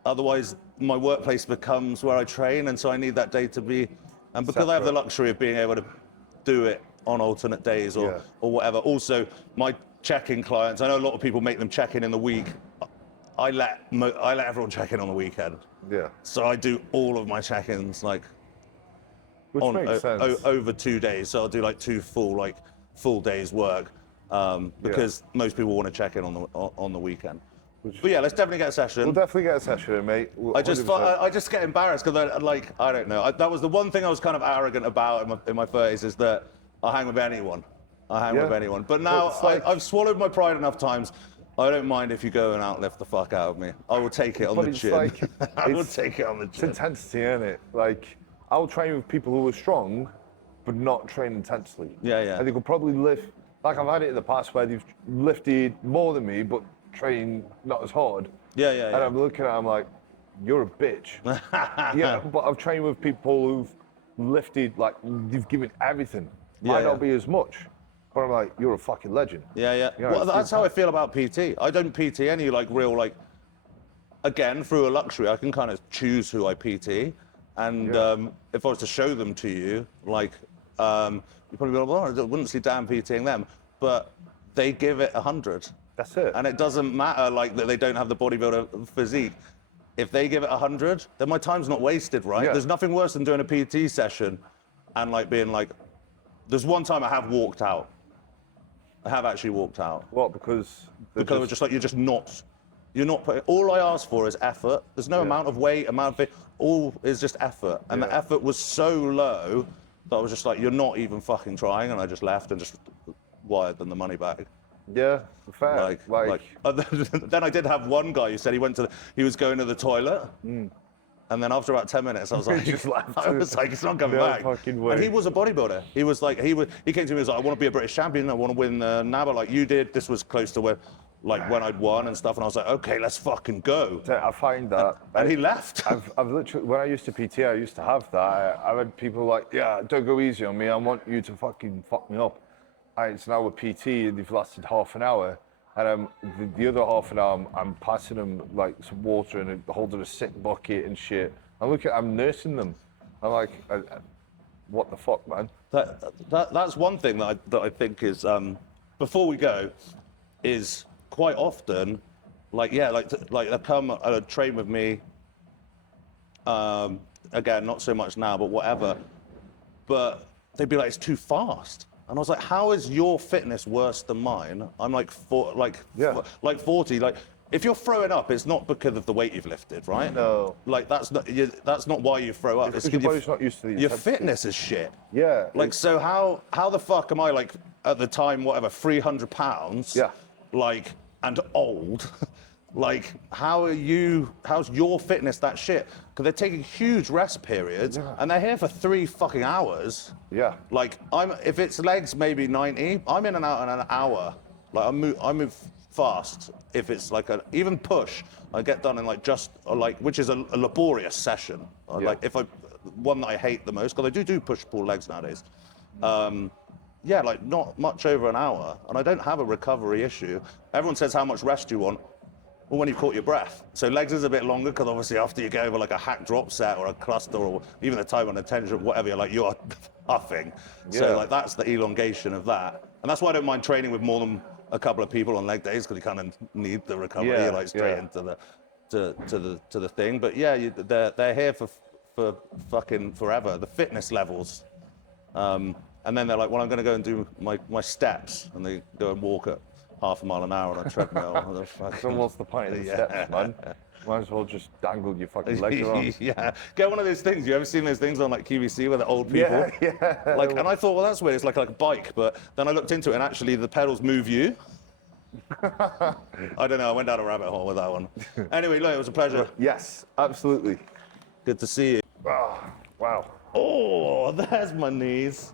otherwise my workplace becomes where I train, and so I need that day to be, and because separate. I have the luxury of being able to do it on alternate days or whatever. Also, my check-in clients, I know a lot of people make them check in the week. I let everyone check in on the weekend. Yeah. So I do all of my check-ins Which makes sense. over 2 days. So I'll do like 2 full days work because most people want to check in on the weekend. But yeah, let's definitely get a session. We'll definitely get a session in, mate. I just get embarrassed because I don't know. That was the one thing I was kind of arrogant about in my 30s is that I hang with anyone. With anyone. But now I've swallowed my pride enough times. I don't mind if you go and outlift the fuck out of me. I will take it on But the it's chin. like, I will it's- take it on the It's chin. intensity, isn't it? Like, I'll train with people who are strong, but not train intensely. Yeah, yeah. And they could probably lift, like I've had it in the past where they've lifted more than me, but train not as hard. Yeah, yeah, And yeah. I'm looking at them like, you're a bitch. Yeah, but I've trained with people who've lifted, like, they've given everything. Might Yeah, not yeah. be as much, but I'm like, you're a fucking legend. Yeah, yeah. You know, Well, it's that's how I feel about PT. I don't PT any like real like. Again, through a luxury, I can kind of choose who I PT, and Yeah. if I was to show them to you, like, you probably be like, well, I wouldn't see Dan PTing them, but they give it 100. That's it. And it doesn't matter like that they don't have the bodybuilder physique. If they give it 100, then my time's not wasted, right? Yeah. There's nothing worse than doing a PT session and like being like, there's one time I have walked out. I have actually walked out. What? Because Because it's just like, you're not putting, all I ask for is effort. There's no Yeah. amount of weight, amount of, all is just effort. And the Yeah. effort was so low that I was just like, you're not even fucking trying. And I just left and just wired them the money back. yeah, fair. Like then I did have one guy who said he was going to the toilet. And then after about 10 minutes, I was like, just left. I was like, it's not coming No back. fucking way. And he was a bodybuilder. He was like, he came to me, he was like, I want to be a British champion. I want to win NABA like you did. This was close to when I'd won and stuff. And I was like, okay, let's fucking go. I find that. And he left. I've literally, when I used to PT, I used to have that. I had people like, yeah, don't go easy on me. I want you to fucking fuck me up. And it's now a PT and they've lasted half an hour. And the other half an hour, I'm passing them like some water and holding a sick bucket and shit. I'm nursing them. I'm like, what the fuck, man? That's one thing that I think is, before we go, is quite often, like they come train with me. Again, not so much now, but whatever. But they'd be like, it's too fast. And I was like, how is your fitness worse than mine? I'm like, 40. Like, if you're throwing up, it's not because of the weight you've lifted, right? No. Like, that's not why you throw up. It's because your body's not used to the your intensity. fitness is shit. Yeah. Like, so how the fuck am I, like, at the time, whatever, 300 pounds? Yeah. Like, and old. Like, how's your fitness that shit? Because they're taking huge rest periods, and they're here for 3 fucking hours. Yeah. Like, if it's legs, maybe 90, I'm in and out in an hour. Like, I move fast. If it's like even push, I get done in which is a laborious session. Yeah. Like, one that I hate the most, because I do push-pull legs nowadays. Yeah, like not much over an hour, and I don't have a recovery issue. Everyone says how much rest you want. Well, when you've caught your breath. So legs is a bit longer, because obviously after you go over like a hack drop set or a cluster or even the time on attention, whatever, you're like, you're huffing. Yeah. So like that's the elongation of that. And that's why I don't mind training with more than a couple of people on leg days, because you kind of need the recovery, Yeah, like straight yeah. into the thing. But yeah, they're here for fucking forever. The fitness levels. And then they're like, well, I'm going to go and do my steps, and they go and walk at half a mile an hour on a treadmill. So what's the point of the steps, man? Might as well just dangle your fucking legs around. Yeah, get one of those things. You ever seen those things on like QVC where the old people? Yeah. Like, and I thought, well, that's weird. It's like a bike, but then I looked into it, and actually the pedals move you. I don't know. I went down a rabbit hole with that one. Anyway, look, it was a pleasure. Yes, absolutely. Good to see you. Oh, wow. Oh, there's my knees.